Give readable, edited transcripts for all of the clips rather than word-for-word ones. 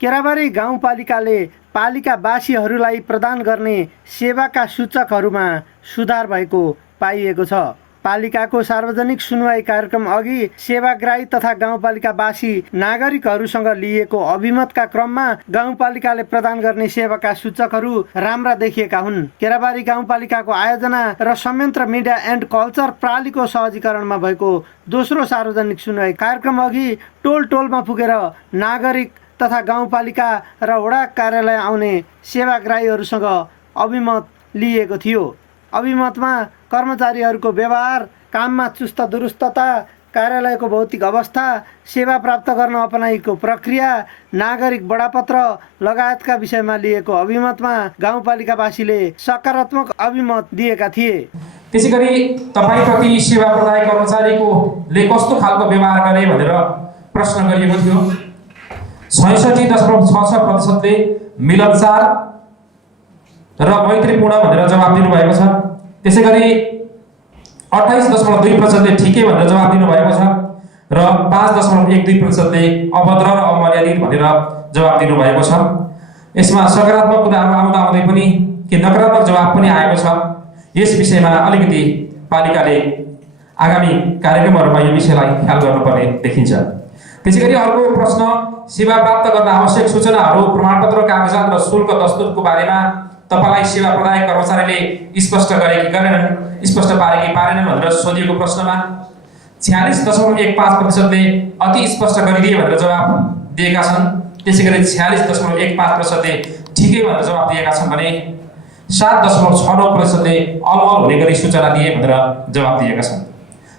केराबारी गाउँपालिकाले पालिकावासीहरूलाई प्रदान गर्ने सेवाका सूचकहरूमा सुधार भएको पाइएको छ। पालिकाको सार्वजनिक सुनवाई कार्यक्रम अघि सेवाग्राही तथा गाउँपालिकावासी नागरिकहरूसँग लिएको अभिमतका क्रममा गाउँपालिकाले प्रदान गर्ने सेवाका सूचकहरू राम्रा देखिएका हुन्। केराबारी गाउँपालिकाको आयोजना र संयन्त्र मिडिया एन्ड कल्चर प्रालीको सहजीकरणमा भएको दोस्रो सार्वजनिक सुनवाई कार्यक्रम अघि टोलमा पुगेर नागरिक तथा गाउँपालिका र वडा कार्यालय आउने सेवाग्राहीहरूसँग अभिमत लिएको थियो। अभिमतमा कर्मचारीहरूको व्यवहार, काममा चुस्त दुरुस्तता, कार्यालयको भौतिक अवस्था, सेवा प्राप्त गर्न अपनाएको प्रक्रिया, नागरिक बडापत्र लगायतका विषयमा लिएको अभिमतमा गाउँपालिकावासीले सकारात्मक अभिमत दिएका थिए। त्यसैगरी तपाईप्रति सेवा प्रदायक कर्मचारीले कस्तो खालको व्यवहार गरे भनेर प्रश्न गरिएको थियो। 66.66% मिलनसार र मैत्रीपूर्ण भनेर जवाब दिनुभएको छ। त्यसैगरी 28.2% ठिकै भनेर जवाब दिनुभएको छ र 5.12% अभद्र र अमर्यादित भनेर जवाब दिनुभएको छ। यसमा सकारात्मक कुराहरू आउँदै पनि के नकारात्मक जवाब पनि आएको छ। यस विषयमा अलिकति पालिकाले आगामी कार्यक्रमहरूमा यो विषयलाई ख्याल गर्नुपर्ने देखिन्छ। त्यसैगरी अर्को प्रश्न, सेवा प्राप्त गर्न आवश्यक सूचनाहरू, प्रमाणपत्र, कागजात र शुल्क दस्तुरको बारेमा तपाईलाई सेवा प्रदायक कर्मचारीले स्पष्ट गरे कि गरेनन्, स्पष्ट पारे कि पारेनन् भनेर सोधिएको प्रश्नमा 46.15%ले अति स्पष्ट गरिदिए भनेर जवाब दिएका छन्। त्यसैगरी 46.15%ले ठिकै भनेर जवाब दिएका छन् भने 7.69%ले अलमल हुने गरी सूचना दिए भनेर जवाब दिएका छन्।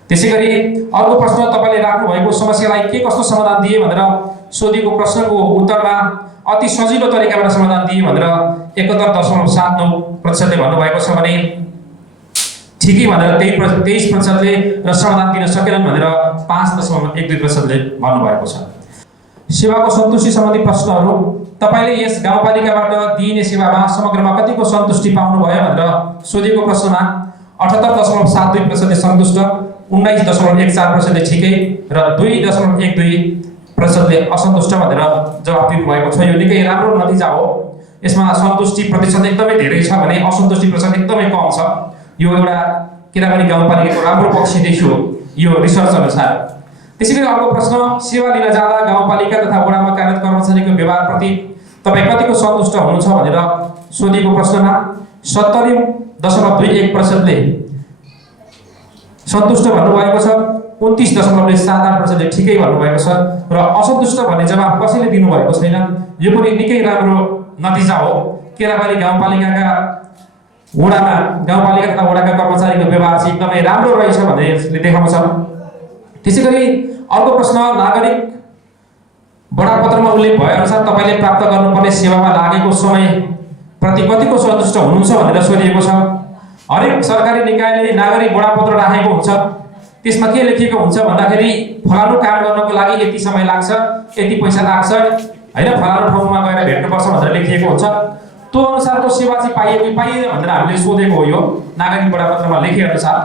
त्यसैगरी अर्को प्रश्न, तपाईले राख्नु भएको समस्यालाई के कस्तो समाधान दिए भनेर सोधिएको प्रश्नको उत्तरमा अति सजिलो तरिकाबाट समाधान दिए भनेर 71.79%ले भन्नुभएको छ भने ठिकै भनेर 23%ले र समाधान दिन सकेनन् भनेर 5.12%ले भन्नुभएको छ। सेवाको सन्तुष्टि सम्बन्धी प्रश्नहरू, तपाईले यस गाउँपालिकाबाट दिइने सेवामा समग्रमा कतिको सन्तुष्टि पाउनुभयो भनेर सोधिएको प्रश्नमा 78.72%ले सन्तुष्ट, 19.14%ले ठिकै र 2.12%ले असन्तुष्ट भनेर जवाब दिनुभएको छ। यो निकै राम्रो नतिजा हो। यसमा सन्तुष्टि प्रतिशत एकदमै धेरै छ भने असन्तुष्टि प्रतिशत एकदमै कम छ। यो एउटा केराबारी गाउँपालिकाको राम्रो पक्ष देखियो यो रिसर्च अनुसार। त्यसैगरी अर्को प्रश्न, सेवा लिन जाँदा गाउँपालिका तथा वडामा कार्यरत कर्मचारीको व्यवहारप्रति तपाईँ कतिको सन्तुष्ट हुनुहुन्छ भनेर सोधिएको प्रश्नमा 70.21%ले सन्तुष्ट भन्नुभएको छ, 29.78%ले ठिकै भन्नुभएको छ र असन्तुष्ट भन्ने जवाब कसैले दिनुभएको छैन। यो पनि निकै राम्रो नतिजा हो। केराबारी गाउँपालिका तथा वडाका कर्मचारीको व्यवहार चाहिँ एकदमै राम्रो रहेछ भन्ने यसले देखाउँछ। त्यसैगरी अर्को प्रश्न, नागरिक बडापत्रमा उल्लेख भएअनुसार तपाईले प्राप्त गर्नुपर्ने सेवामा लागेको समय प्रति कतिको सन्तुष्ट हुनुहुन्छ भनेर सोधिएको छ। हरेक सरकारी निकायले नागरिक बडापत्र राखेको हुन्छ, त्यसमा के लेखिएको हुन्छ भन्दाखेरि फलानु काम गर्नको लागि यति समय लाग्छ, यति पैसा लाग्छ हैन, फलानु ठाउँमा गएर भेट्नुपर्छ भनेर लेखिएको हुन्छ। त्यो अनुसारको सेवा चाहिँ पाइयो कि पाइएन भनेर हामीले सोधेको हो। यो नागरिक बडापत्रमा लेखे अनुसार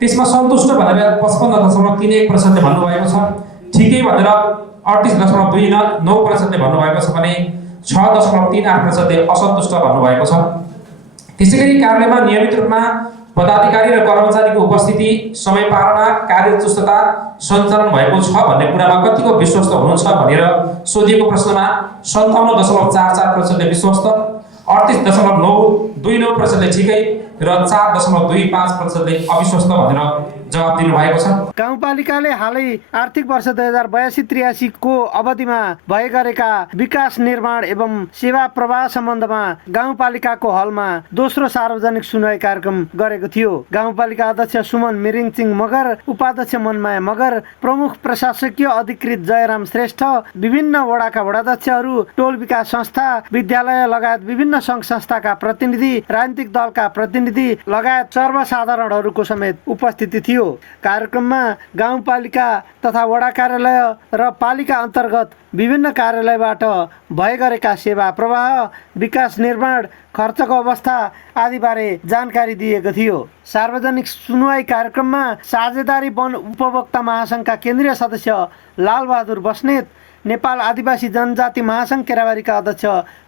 त्यसमा सन्तुष्ट भनेर 55.31%ले भन्नुभएको छ, ठिकै भनेर 38.29%ले भन्नुभएको छ भने 6.38%ले असन्तुष्ट भन्नुभएको छ। त्यसैगरी कार्यालयमा नियमित रूपमा पदाधिकारी र कर्मचारीको उपस्थिति, समय पालना, कार्यचुस्तता सञ्चालन भएको छ भन्ने कुरामा कतिको विश्वस्त हुनुहुन्छ भनेर सोधिएको प्रश्नमा 57.44%ले विश्वस्त, 38.29%ले ठिकै र 4.25%ले अविश्वस्त भनेर जवाब दिनुभएको छ। गाउँपालिकाले हालै आर्थिक वर्ष 2082-83 को अवधिमा भए गरेका विकास निर्माण एवं सेवा प्रवाह सम्बन्धमा गाउँपालिकाको हलमा दोस्रो सार्वजनिक सुनवाई कार्यक्रम गरेको थियो। गाउँपालिका अध्यक्ष सुमन मिरिङचिङ मगर, उपाध्यक्ष मनमाया मगर, प्रमुख प्रशासकीय अधिकृत जयराम श्रेष्ठ, विभिन्न वडाका वडाध्यक्षहरू, टोल विकास संस्था, विद्यालय लगायत विभिन्न सङ्घ संस्थाका प्रतिनिधि, राजनीतिक दलका प्रतिनिधि लगायत सर्वसाधारणहरूको समेत उपस्थिति थियो। कार्यक्रममा गाउँपालिका तथा वडा कार्यालय र पालिका अन्तर्गत विभिन्न कार्यालयबाट भए गरेका सेवा प्रवाह, विकास निर्माण, खर्चको अवस्था आदिबारे जानकारी दिएको थियो। सार्वजनिक सुनवाई कार्यक्रममा साझेदारी वन उपभोक्ता महासङ्घका केन्द्रीय सदस्य लालबहादुर बस्नेत, नेपाल आदिवासी जनजाति महासङ्घ केराबारीका अध्यक्ष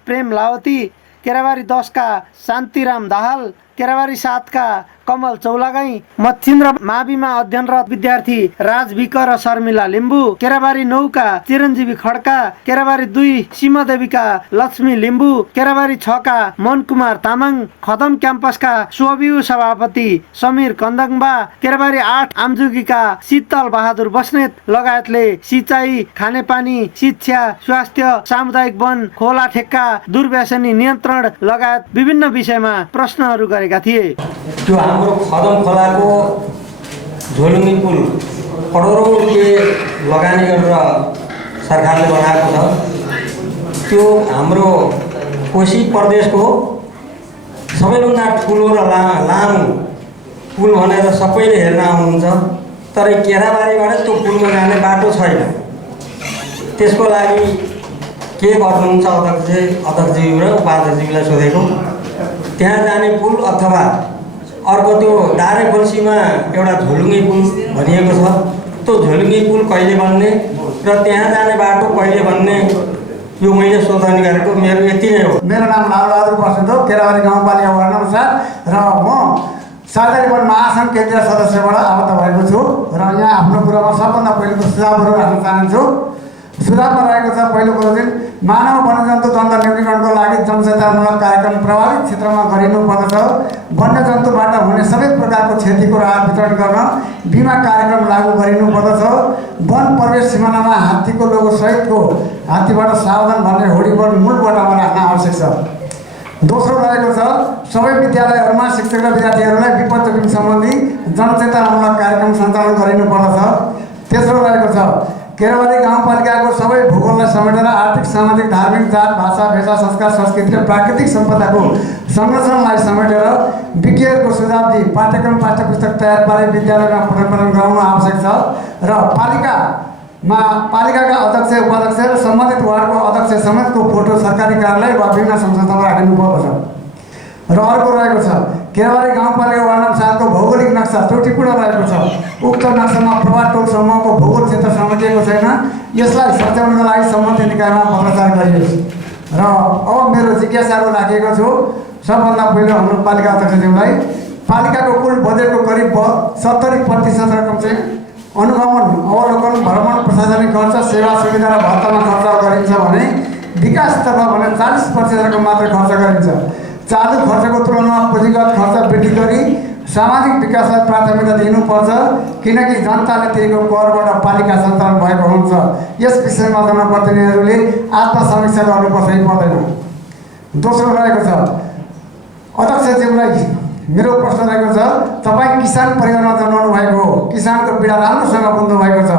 प्रेम लावती, केराबारी 10 का शान्तिराम दाहाल, केराबारी 7 का कमल चौलागाई, मच्छिन्द्र माविमा अध्ययनरत विद्यार्थी राज विक र शर्मिला लिम्बू, केराबारी 9 का चिरञ्जीवी खड्का, केराबारी 2 सीमादेवीका लक्ष्मी लिम्बू, केराबारी 6 का मनकुमार तामाङ, खदम क्याम्पसका स्ववियु सभापति समीर कन्दङबा, केराबारी 8 आमजुगीका शीतल बहादुर बस्नेत लगायतले सिँचाइ, खानेपानी, शिक्षा, स्वास्थ्य, सामुदायिक वन, खोला ठेक्का, दुर्व्यसनी नियन्त्रण लगायत विभिन्न विषयमा प्रश्नहरू गरेका थिए। त्यो हाम्रो खदम खोलाको झोलुङ्गी पुल करोडौँ रुपियाँ लगानी गरेर सरकारले बनाएको छ। त्यो हाम्रो कोशी प्रदेशको सबैभन्दा ठुलो र लामो पुल भनेर सबैले हेर्न आउनुहुन्छ, तर केराबारीबाट त्यो पुलमा जाने बाटो छैन। त्यसको लागि के गर्नुहुन्छ अध्यक्षज्यू र उपाध्यक्षज्यूलाई सोधेको, त्यहाँ जाने पुल अथवा अर्को त्यो दारे खोल्सीमा एउटा झोलुङ्गी पुल भनिएको छ, त्यो झोलुङ्गी पुल कहिले बन्ने र त्यहाँ जाने बाटो कहिले बन्ने, यो मैले सोधन गरेको। मेरो यति नै हो। मेरो नाम लालबहादुर बस्नेत हो, केराबारी गाउँपालिका वार्ड नम्बर 7 र म सरकारी वन महासङ्घ केन्द्रीय सदस्यबाट आबद्ध भएको छु र यहाँ आफ्नो कुरामा सबभन्दा पहिलो सुझावहरू राख्न चाहन्छु। सुझावमा रहेको छ, पहिलो कुरो चाहिँ मानव वन्यजन्तु द्वन्द न्यूनीकरणको लागि जनचेतनामूलक कार्यक्रम प्रभावित क्षेत्रमा गरिनुपर्दछ। वन्यजन्तुबाट हुने सबै प्रकारको क्षतिको राहत वितरण गर्न बिमा कार्यक्रम लागू गरिनुपर्दछ। वन प्रवेश सिमानामा हात्तीको लोगो सहितको हात्तीबाट सावधान भन्ने होडी बोर्ड मूल बटामा राख्न आवश्यक छ। दोस्रो रहेको छ, सबै विद्यालयहरूमा शिक्षक र विद्यार्थीहरूलाई विपद जोखिम सम्बन्धी जनचेतनामूलक कार्यक्रम सञ्चालन गरिनुपर्दछ। तेस्रो रहेको छ, केराबारी गाउँपालिकाको सबै भूगोललाई समेटेर आर्थिक, सामाजिक, धार्मिक, जात, भाषा, भेषा, संस्कार, संस्कृति र प्राकृतिक सम्पदाको संरक्षणलाई समेटेर विज्ञहरूको सुझाव दिई पाठ्यक्रम पाठ्यपुस्तक तयार पारी विद्यालयमा पठन गराउनु आवश्यक छ र पालिकाका अध्यक्ष, उपाध्यक्ष र सम्बन्धित वार्डको अध्यक्ष समेतको फोटो सरकारी कार्यालय वा विभिन्न संस्थामा राखिनुपर्दछ। र अर्को रहेको छ, केराबारी गाउँपालिका वार्ड नम्बर 7 को भौगोलिक नक्सा त्रुटिपूर्ण रहेको छ। उक्त नक्सामा प्रभाव टोल समूहको भूगोल क्षेत्र समेटिएको छैन। यसलाई सच्याउनका लागि सम्बन्धित निकायमा पत्राचार गरियोस्। र अब मेरो जिज्ञासाहरू राखेको छु। सबभन्दा पहिलो हाम्रो पालिका अध्यक्षज्यूलाई, पालिकाको कुल बजेटको करिब 70% रकम चाहिँ अनुगमन, अवलोकन, भ्रमण, प्रशासनिक खर्च, सेवा सुविधा र भत्तामा खर्च गरिन्छ भने विकासतर्फ भने 40% रकम मात्र खर्च गरिन्छ। चालु खर्चको तुलनामा पुँजीगत खर्च वृद्धि गरी सामाजिक विकासलाई प्राथमिकता दिनुपर्छ, किनकि जनताले तिरेको करबाट पालिका सञ्चालन भएको हुन्छ। यस विषयमा जनप्रतिनिधिहरूले आत्मसमीक्षा गर्नुपर्छ कि पर्दैन। दोस्रो रहेको छ, अध्यक्षज्यूलाई मेरो प्रश्न रहेको छ, तपाईँ किसान परिवारमा जन्मनु भएको हो, किसानको पीडा राम्रोसँग बुझ्नु भएको छ।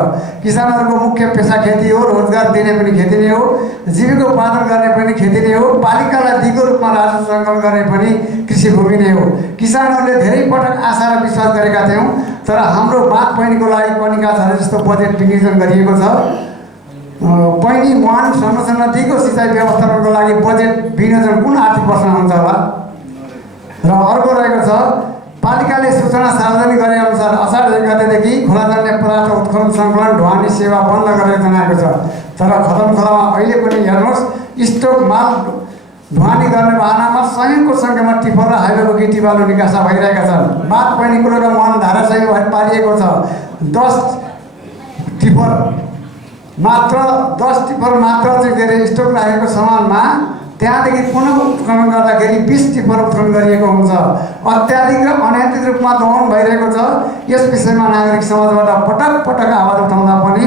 किसानहरूको मुख्य पेसा खेती हो, रोजगार दिने पनि खेती नै हो, जीविकोपार्जन गर्ने पनि खेती नै हो, पालिकालाई दिगो रूपमा राजस्व सङ्कलन गर्ने पनि कृषि भूमि नै हो। किसानहरूले धेरै पटक आशा र विश्वास गरेका थियौँ, तर हाम्रो बाँध पैनीको लागि कनिका झरे जस्तो बजेट विनियोजन गरिएको छ। पैनी मुहान संरक्षण दिगो सिँचाइ व्यवस्थापनको लागि बजेट विनियोजन कुन आर्थिक वर्षमा हुन्छ होला? र अर्को रहेको छ, पालिकाले सूचना सार्वजनिक गरे अनुसार असार 1 गतेदेखि खोलाजन्य पदार्थ उत्खनन सङ्कलन ढुवानी सेवा बन्द गरेर जनाएको छ। तर खदम खोलामा अहिले पनि हेर्नुहोस्, स्टोक माल ढुवानी गर्ने बहानामा सयौँको सङ्ख्यामा टिपर र हाइवेको गिटी बालु निकासा भइरहेका छन्। बाँध पैनी कुलो र मुहान धाराशायी पारिएको छ। 10 टिपर मात्र चाहिँ के अरे स्टोक राखेको सामानमा त्यहाँदेखि पुनः उत्खनन गर्दाखेरि 20 टिपर उत्खनन गरिएको हुन्छ। अत्याधिक र अनियन्त्रित रूपमा दोहन भइरहेको छ। यस विषयमा नागरिक समाजबाट पटक आवाज उठाउँदा पनि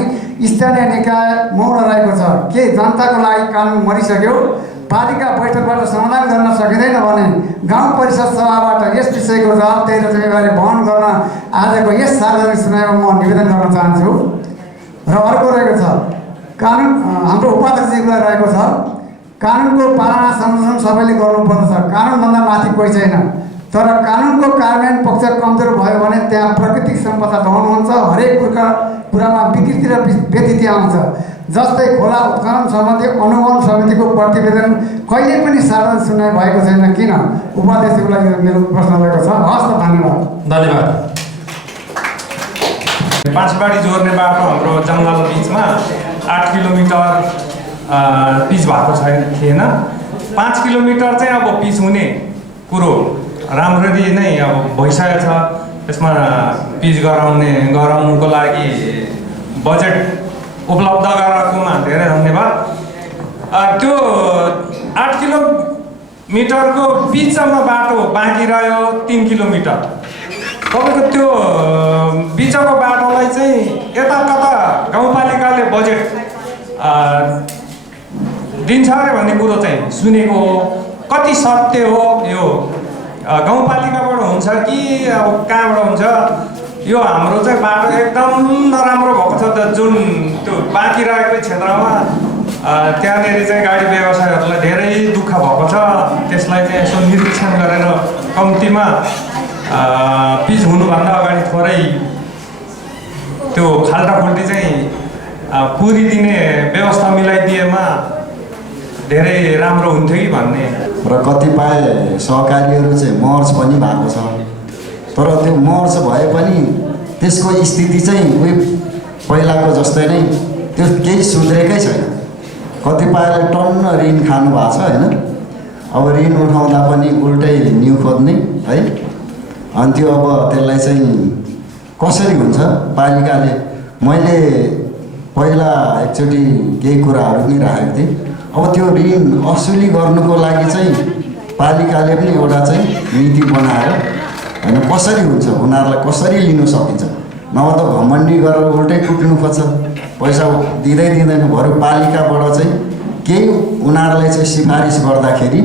स्थानीय निकाय मौन रहेको छ। के जनताको लागि कानुन मरिसक्यो? पालिका बैठकबाट समाधान गर्न सकिँदैन भने गाउँ परिषद सभाबाट यस विषयको जवाबदेही र जिम्मेवारी वहन गर्न आजको यस सार्वजनिक सुनाइमा म निवेदन गर्न चाहन्छु। र अर्को रहेको छ, कानुन हाम्रो उपाध्यक्षजीलाई रहेको छ, कानुनको पालना संरक्षण सबैले गर्नुपर्दछ। कानुनभन्दा माथि कोही छैन, तर कानुनको कार्यान्वयन पक्ष कमजोर भयो भने त्यहाँ प्राकृतिक सम्पदा दहन हुन्छ, हरेक कुरामा विकृति र व्यतिथि आउँछ। जस्तै खोला उत्खनन सम्बन्धी अनुगमन समितिको प्रतिवेदन कहिले पनि सार्वजनिक सुनाइ भएको छैन, किन? उपाध्यक्षलाई मेरो प्रश्न रहेको छ। हस् त, धन्यवाद। बाँसबारी जोड्ने बाटो हाम्रो जङ्गल बिचमा 8 किलोमिटर पिच भएको थिएन। 5 किलोमिटर चाहिँ अब पिच हुने कुरो राम्ररी नै अब भइसकेको छ। त्यसमा पिच गराउनुको लागि बजेट उपलब्ध गराएकोमा धेरै धन्यवाद। त्यो 8 किलोमिटरको बिचमा बाटो बाँकी रह्यो 3 किलोमिटर। तपाईँको त्यो बिचको बाटोलाई चाहिँ यता कता गाउँपालिकाले बजेट दिन्छ अरे भन्ने कुरो चाहिँ सुनेको हो। कति सत्य हो यो? गाउँपालिकाबाट हुन्छ कि अब कहाँबाट हुन्छ? यो हाम्रो चाहिँ बाटो एकदम नराम्रो भएको छ त। जुन त्यो बाँकी रहेको क्षेत्रमा त्यहाँनिर चाहिँ गाडी व्यवसायहरूलाई धेरै दुःख भएको छ। त्यसलाई चाहिँ यसो निरीक्षण गरेर कम्तीमा पिच हुनुभन्दा अगाडि थोरै त्यो खाल्टाखुल्टी चाहिँ पुरिदिने व्यवस्था मिलाइदिएमा धेरै राम्रो हुन्थ्यो कि भन्ने। र कतिपय सहकारीहरू चाहिँ मर्ज पनि भएको छ। तर त्यो मर्ज भए पनि त्यसको स्थिति चाहिँ उही पहिलाको जस्तै नै, त्यो केही सुध्रेकै छैन। कतिपयले टन्न ऋण खानु भएको छ होइन। अब ऋण उठाउँदा पनि उल्टै न्यु खोज्ने है। अनि त्यो अब त्यसलाई चाहिँ कसरी हुन्छ? पालिकाले मैले पहिला एकचोटि केही कुराहरू पनि राखेको थिएँ। अब त्यो ऋण असुली गर्नुको लागि चाहिँ पालिकाले पनि एउटा चाहिँ नीति बनाएर होइन कसरी हुन्छ, उनीहरूलाई कसरी लिनु सकिन्छ। नभए त घमण्डी गरेर उल्टै कुट्नु खोज्छ, पैसा दिँदैन। बरु पालिकाबाट चाहिँ केही उनीहरूलाई चाहिँ सिफारिस गर्दाखेरि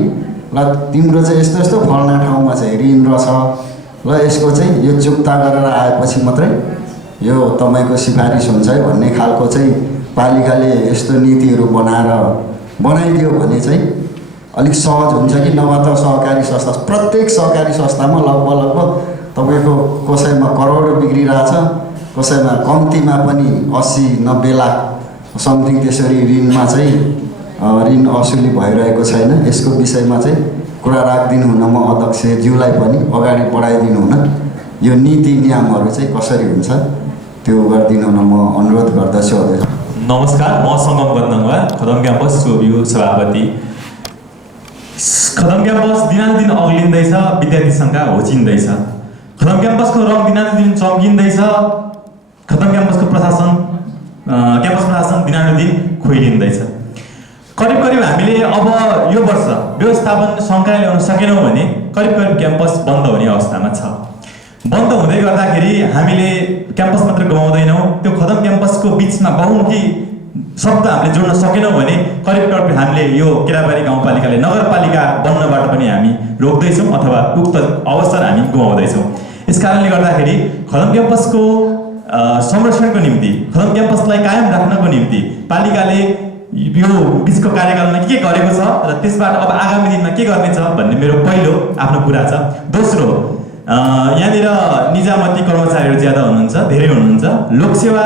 ल तिम्रो चाहिँ यस्तो यस्तो फल्ना ठाउँमा चाहिँ ऋण रहेछ, ल यसको चाहिँ यो चुक्ता गरेर आएपछि मात्रै यो तपाईँको सिफारिस हुन्छ है भन्ने खालको चाहिँ पालिकाले यस्तो नीतिहरू बनाइदियो भने चाहिँ अलिक सहज हुन्छ कि। नभए त सहकारी संस्था, प्रत्येक सहकारी संस्थामा लगभग तपाईँको कसैमा करोड बिग्रिरहेछ, कसैमा कम्तीमा पनि 80-90 लाख समथिङ त्यसरी ऋणमा चाहिँ ऋण असुली भइरहेको छैन। यसको विषयमा चाहिँ कुरा राखिदिनु हुन, म अध्यक्षज्यूलाई पनि अगाडि बढाइदिनु हुन, यो नीति नियमहरू चाहिँ कसरी हुन्छ त्यो गरिदिनु हुन म अनुरोध गर्दछु अध्यक्ष। नमस्कार, म सङ्गम गन्धङ्वा, खदम क्याम्पस सोभियु सभापति। खदम क्याम्पस दिनानुदिन अग्लिँदैछ, विद्यार्थी सङ्ख्या होचिँदैछ। खदम क्याम्पसको रङ दिनानुदिन चम्किँदैछ। खदम क्याम्पस प्रशासन दिनानुदिन खोइलिँदैछ। करिब हामीले अब यो वर्ष व्यवस्थापन सङ्ख्या ल्याउन सकेनौँ भने करिब क्याम्पस बन्द हुने अवस्थामा छ। बन्द हुँदै गर्दाखेरि हामीले क्याम्पस मात्र गुमाउँदैनौँ, त्यो खदम क्याम्पसको बिचमा बहुमुखी शब्द हामीले जोड्न सकेनौँ भने करिब हामीले यो केराबारी गाउँपालिकाले नगरपालिका बन्नबाट पनि हामी रोक्दैछौँ अथवा उक्त अवसर हामी गुमाउँदैछौँ। यस कारणले गर्दाखेरि खदम क्याम्पसको संरक्षणको निम्ति, खदम क्याम्पसलाई कायम राख्नको निम्ति पालिकाले यो बिचको कार्यकालमा के गरेको छ र त्यसबाट अब आगामी दिनमा के गर्नेछ भन्ने मेरो पहिलो आफ्नो कुरा छ। दोस्रो, यहाँनिर निजामती कर्मचारीहरू ज्यादा हुनुहुन्छ, धेरै हुनुहुन्छ। लोकसेवा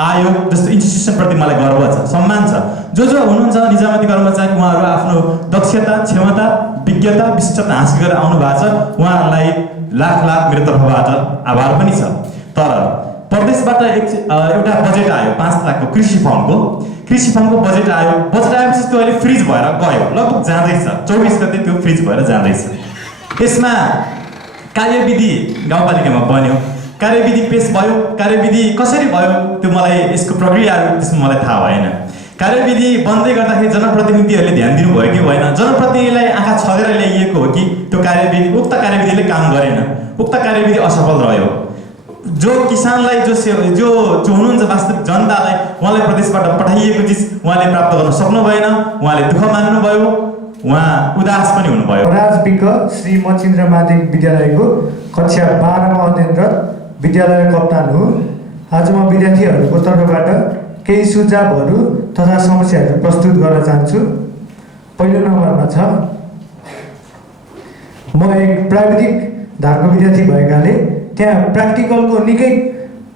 आयोग जस्तो इन्स्टिट्युसनप्रति मलाई गर्व छ, सम्मान छ। जो हुनुहुन्छ निजामती कर्मचारी, उहाँहरू आफ्नो दक्षता, क्षमता, विज्ञता, विशिष्टता हासिल गरेर आउनु भएको छ। उहाँहरूलाई लाख मेरो तर्फबाट आभार पनि छ। तर प्रदेशबाट एउटा बजेट आयो 5 लाखको कृषि फर्मको बजेट आयो। बजेट आएपछि त्यो अहिले फ्रिज भएर गयो, लगभग जाँदैछ। 24 गते त्यो फ्रिज भएर जाँदैछ। यसमा कार्यविधि गाउँपालिकामा बन्यो, कार्यविधि पेश भयो। कार्यविधि कसरी भयो त्यो मलाई, यसको प्रक्रियाहरू त्यसमा मलाई थाहा भएन। कार्यविधि बन्दै गर्दाखेरि जनप्रतिनिधिहरूले ध्यान दिनुभयो कि भएन, जनप्रतिनिधिलाई आँखा छलेर ल्याइएको हो कि त्यो कार्यविधि, उक्त कार्यविधिले काम गरेन, उक्त कार्यविधि असफल रह्यो। जो किसानलाई जो हुनुहुन्छ वास्तविक जनतालाई, उहाँलाई प्रदेशबाट पठाइएको चिज उहाँले प्राप्त गर्न सक्नु भएन, उहाँले दुःख मान्नुभयो, उहाँ उदास पनि हुनुभयो। राजविक श्री मचिन्द्र माध्यमिक विद्यालयको कक्षा 12मा अध्ययनरत विद्यालय कप्तान हो। आज म विद्यार्थीहरूको तर्फबाट केही सुझावहरू तथा समस्याहरू प्रस्तुत गर्न चाहन्छु। पहिलो नम्बरमा छ, म एक प्राविधिक धारको विद्यार्थी भएकाले त्यहाँ प्र्याक्टिकलको निकै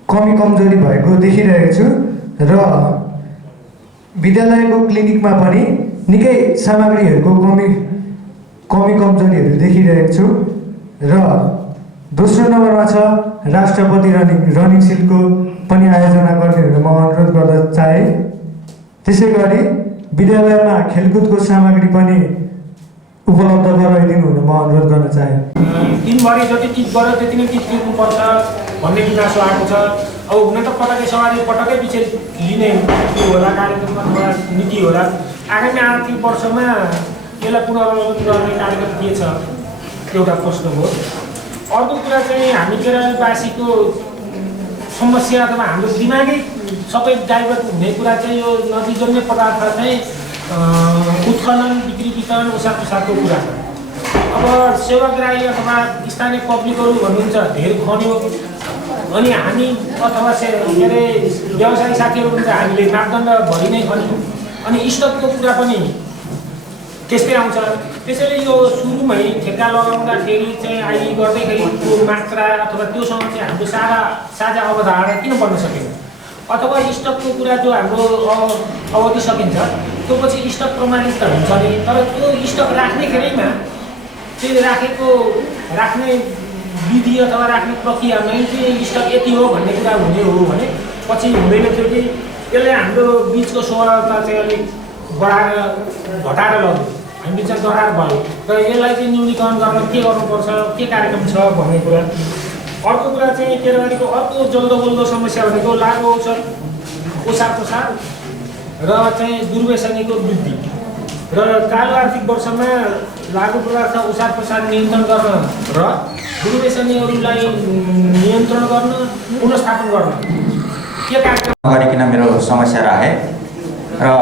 कमजोरी भएको देखिरहेको छु र विद्यालयको क्लिनिकमा पनि निकै सामग्रीहरूको कमजोरीहरू देखिरहेको छु। र दोस्रो नम्बरमा छ, राष्ट्रपति रनिङ सिलको पनि आयोजना गर्ने भनेर म अनुरोध गर्न चाहे। त्यसै गरी विद्यालयमा खेलकुदको सामग्री पनि उपलब्ध गराइदिनु हुन म अनुरोध गर्न चाहे। दिनभरि जति टिप गर्यो त्यति नै टिप तिर्नुपर्छ भन्ने गुनासो आएको छ। अब हुन त पटकै सवारी पटकै पछि लिने त्यो होला कार्यक्रम अथवा नीति होला। आगामी आर्थिक वर्षमा यसलाई पुनरावलोकन गर्ने कार्यक्रम के छ एउटा प्रश्न हो। अर्को कुरा चाहिँ हामी केरलवासीको समस्या अथवा हाम्रो दिमागै सबै डाइभर्ट हुने कुरा चाहिँ यो नदीजन्य पदार्थ चाहिँ उत्खनन बिक्री वितरण ओसार पोसारको कुरा छ। अब सेवाग्राही अथवा स्थानीय पब्लिकहरू भन्नुहुन्छ धेर खन्यो अनि हामी अथवा के अरे व्यवसायी साथीहरू हुन्छ हामीले मापदण्ड भरि नै खन्यौँ अनि स्टकको कुरा पनि त्यस्तै आउँछ। त्यसैले यो सुरुमै ठेक्का लगाउँदाखेरि चाहिँ आई गर्दैखेरि त्यो मात्रा अथवा त्योसँग चाहिँ हाम्रो साझा अवधारणा किन बन्न सकेन अथवा स्टकको कुरा जो हाम्रो अवधि सकिन्छ त्यो पछि स्टक प्रमाणित त हुन्छ नि तर त्यो स्टक राख्नेखेरिमा त्यो राख्ने विधि अथवा राख्ने प्रक्रियामै चाहिँ स्टक यति हो भन्ने कुरा हुने हो भने पछि हुँदैन थियो कि त्यसले हाम्रो बिचको स्वरता चाहिँ अलिक बढाएर घटाएर लग्यो हामी बिचमा दरार भयो र यसलाई चाहिँ न्यूनीकरण गर्न के गर्नुपर्छ के कार्यक्रम छ भन्ने कुरा। अर्को कुरा चाहिँ केरवारीको अर्को जल्दो बल्दो समस्या भनेको लागु औषध ओसार पोसार र चाहिँ दुर्व्यसनीको वृद्धि र चालु आर्थिक वर्षमा लागु पदार्थ ओसार पोसार नियन्त्रण गर्न र दुर्व्यसनीहरूलाई नियन्त्रण गर्न पुनर्स्थापन गर्न के कार्यक्रम गरिकन मेरो समस्या राखे र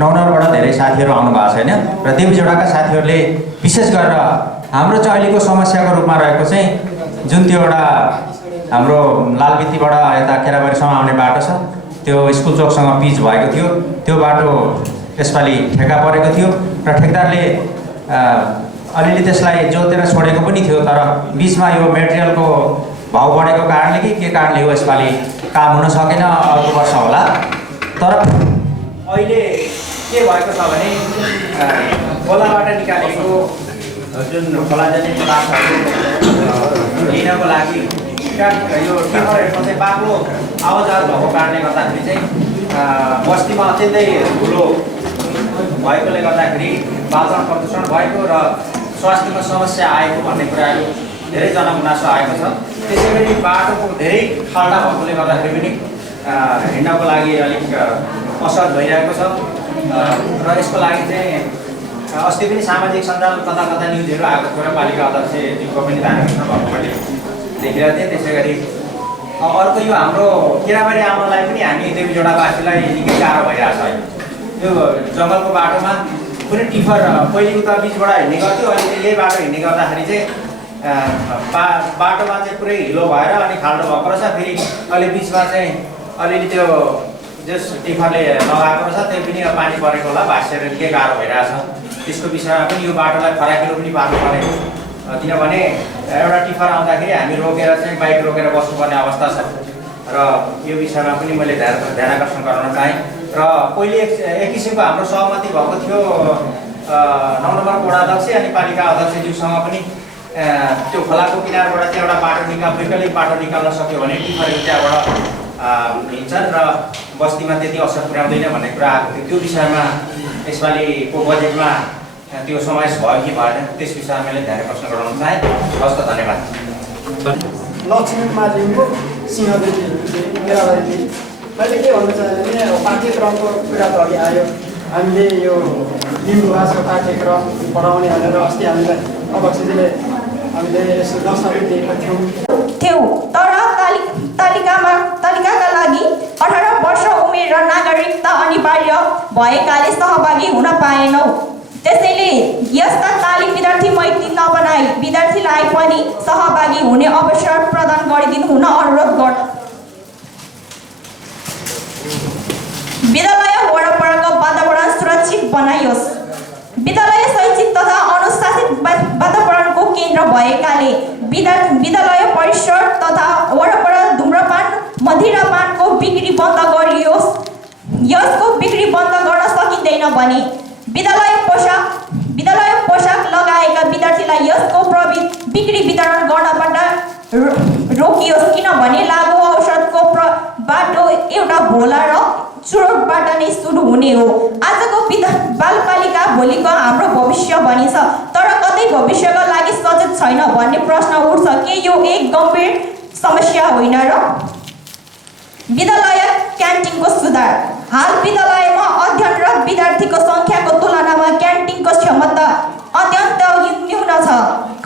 नौनरबाट धेरै साथीहरू आउनु भएको छैन र देवीजोडाका साथीहरूले विशेष गरेर हाम्रो चाहिँ अहिलेको समस्याको रूपमा रहेको चाहिँ जुन त्यो एउटा हाम्रो लालबित्तीबाट यता केराबारीसम्म आउने बाटो छ त्यो स्कुल चोकसँग पिच भएको थियो त्यो बाटो यसपालि ठेक्का परेको थियो र ठेकदारले अलिअलि त्यसलाई जोतेर छोडेको पनि थियो तर बिचमा यो मेटेरियलको भाउ बढेको कारणले कि के कारणले हो यसपालि काम हुन सकेन अर्को वर्ष होला। तर अहिले के भएको छ भने खोलाबाट निकालेको जुन खोलाजन्य पदार्थहरू लिनको लागि यो टिपरहरूको चाहिँ बाक्लो आवाज भएको कारणले गर्दाखेरि चाहिँ बस्तीमा अत्यन्तै ठुलो भएकोले गर्दाखेरि वातावरण प्रदूषण भएको र स्वास्थ्यमा समस्या आएको भन्ने कुराहरू धेरै जनगुनासो आएको छ। त्यसै गरी बाटोको धेरै खाल्डा भएकोले गर्दाखेरि पनि हिँड्नको लागि अलिक असर भइरहेको छ र यसको लागि चाहिँ अस्ति पनि सामाजिक सञ्जाल कता कता न्युजहरू आएको थियो र पालिका अध्यक्षज्यूको पनि ध्यान भएको मैले देखिरहेको थिएँ। त्यसै गरी अर्को यो हाम्रो केराबारी आउनलाई पनि हामी देवीजोडावासीलाई निकै गाह्रो भइरहेको छ। यो जङ्गलको बाटोमा कुनै टिफर पहिले उता बिचबाट हिँड्ने गर्थ्यो अहिले चाहिँ यही बाटो हिँड्ने गर्दाखेरि चाहिँ बाटोमा चाहिँ पुरै हिलो भएर अनि खाल्डो भएको रहेछ। फेरि अहिले बिचमा चाहिँ अलिअलि त्यो जस टिफरले लगाएको रहेछ त्यो पनि पानी परेको होला भाँसेर निकै गाह्रो भइरहेछ। त्यसको विषयमा पनि यो बाटोलाई फराकिलो पनि पार्नु पर्ने किनभने एउटा टिफर आउँदाखेरि हामी रोकेर चाहिँ बाइक रोकेर बस्नुपर्ने अवस्था छ र यो विषयमा पनि मैले ध्यानाकर्षण गराउन चाहेँ। र पहिले एक किसिमको हाम्रो सहमति भएको थियो 9 नम्बर वडाध्यक्ष अनि पालिका अध्यक्षज्यूसँग पनि त्यो खोलाको किनारबाट चाहिँ एउटा बाटो वैकल्पिक बाटो निकाल्न सक्यो भने टिफरहरू त्यहाँबाट हिँड्छन् र बस्तीमा त्यति असर पुर्याउँदैन भन्ने कुरा आएको थियो। त्यो विषयमा यसपालिको बजेटमा त्यो समावेश भयो कि भएन त्यस विषयमा मैले ध्यानाकर्षण गराउन चाहेँ। हस् त धन्यवाद। लक्ष्मी माझीको सिंहदेवी केराबारी मैले के भन्न चाहेँ भने पाठ्यक्रमको कुरा त अघि आयो हामीले यो लिम्बू भाषाको पाठ्यक्रम पढाउने भनेर अस्ति हामीलाई अध्यक्षजीले हामीले यसो दस्तावेज दिएका थियौँ तर तालिकाका लागि 18 वर्ष उमेर र नागरिकता अनिवार्य भएकाले सहभागी हुन पाएनौँ। त्यसैले यस्ता तालिम विद्यार्थी मैत्री नबनाई विद्यार्थीलाई पनि सहभागी हुने अवसर प्रदान गरिदिनु हुन अनुरोध गर्न। विद्यालय वरपरको वातावरण सुरक्षित बनाइयोस्। विद्यालय शैक्षिक तथा अनुशासित वातावरणको केन्द्र भएकाले विद्यालय परिसर तथा वरपर धूम्रपान मदिरापानको बिक्री बन्द गरियोस्। यसको बिक्री बन्द गर्न सकिँदैन भने विद्यालय पोसाक लगाएका विद्यार्थीलाई यसको बिक्री वितरण गर्नबाट रोकियोस् किनभने लागु औषधको बाटो एउटा भोला र चुरोटबाट नै सुरु हुने हो। आजको बालबालिका भोलिको हाम्रो भविष्य भनिन्छ, तर कतै भविष्यका लागि सचेत छैन भन्ने प्रश्न उठ्छ। के यो एक गम्भीर समस्या होइन र? विद्यालय क्यान्टिनको सुधार। हाल विद्यालयमा अध्ययनरत विद्यार्थीको सङ्ख्याको तुलनामा क्यान्टिनको क्षमता अत्यन्त न्यून छ।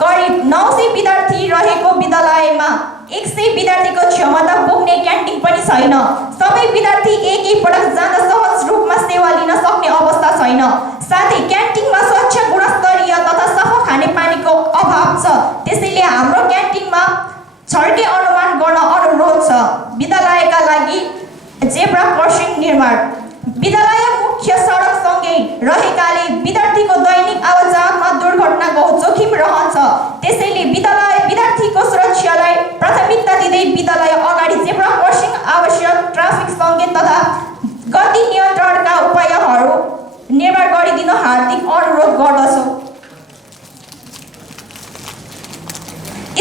करिब 900 विद्यार्थी रहेको विद्यालयमा 100 विद्यार्थीको क्षमता बोक्ने क्यान्टिन पनि छैन। सबै विद्यार्थी एकैपटक जाँदा सहज रूपमा सेवा लिन सक्ने अवस्था छैन। साथै क्यान्टिनमा स्वच्छ, गुणस्तरीय तथा सफा खानेपानीको अभाव छ। त्यसैले हाम्रो क्यान्टिनमा छड्के अनुमान गर्न अनुरोध छ। विद्यालयका लागि जेब्रा क्रसिङ निर्माण। विद्यालय मुख्य सडकसँगै रहेकाले विद्यार्थीको दैनिक आवाजावमा दुर्घटनाको जोखिम रहन्छ। त्यसैले विद्यार्थीको सुरक्षालाई प्राथमिकता दिँदै विद्यालय अगाडि जेब्रा क्रसिङ आवश्यक ट्राफिक सङ्केत तथा गति नियन्त्रणका उपायहरू निर्माण गरिदिन हार्दिक अनुरोध गर्दछौँ।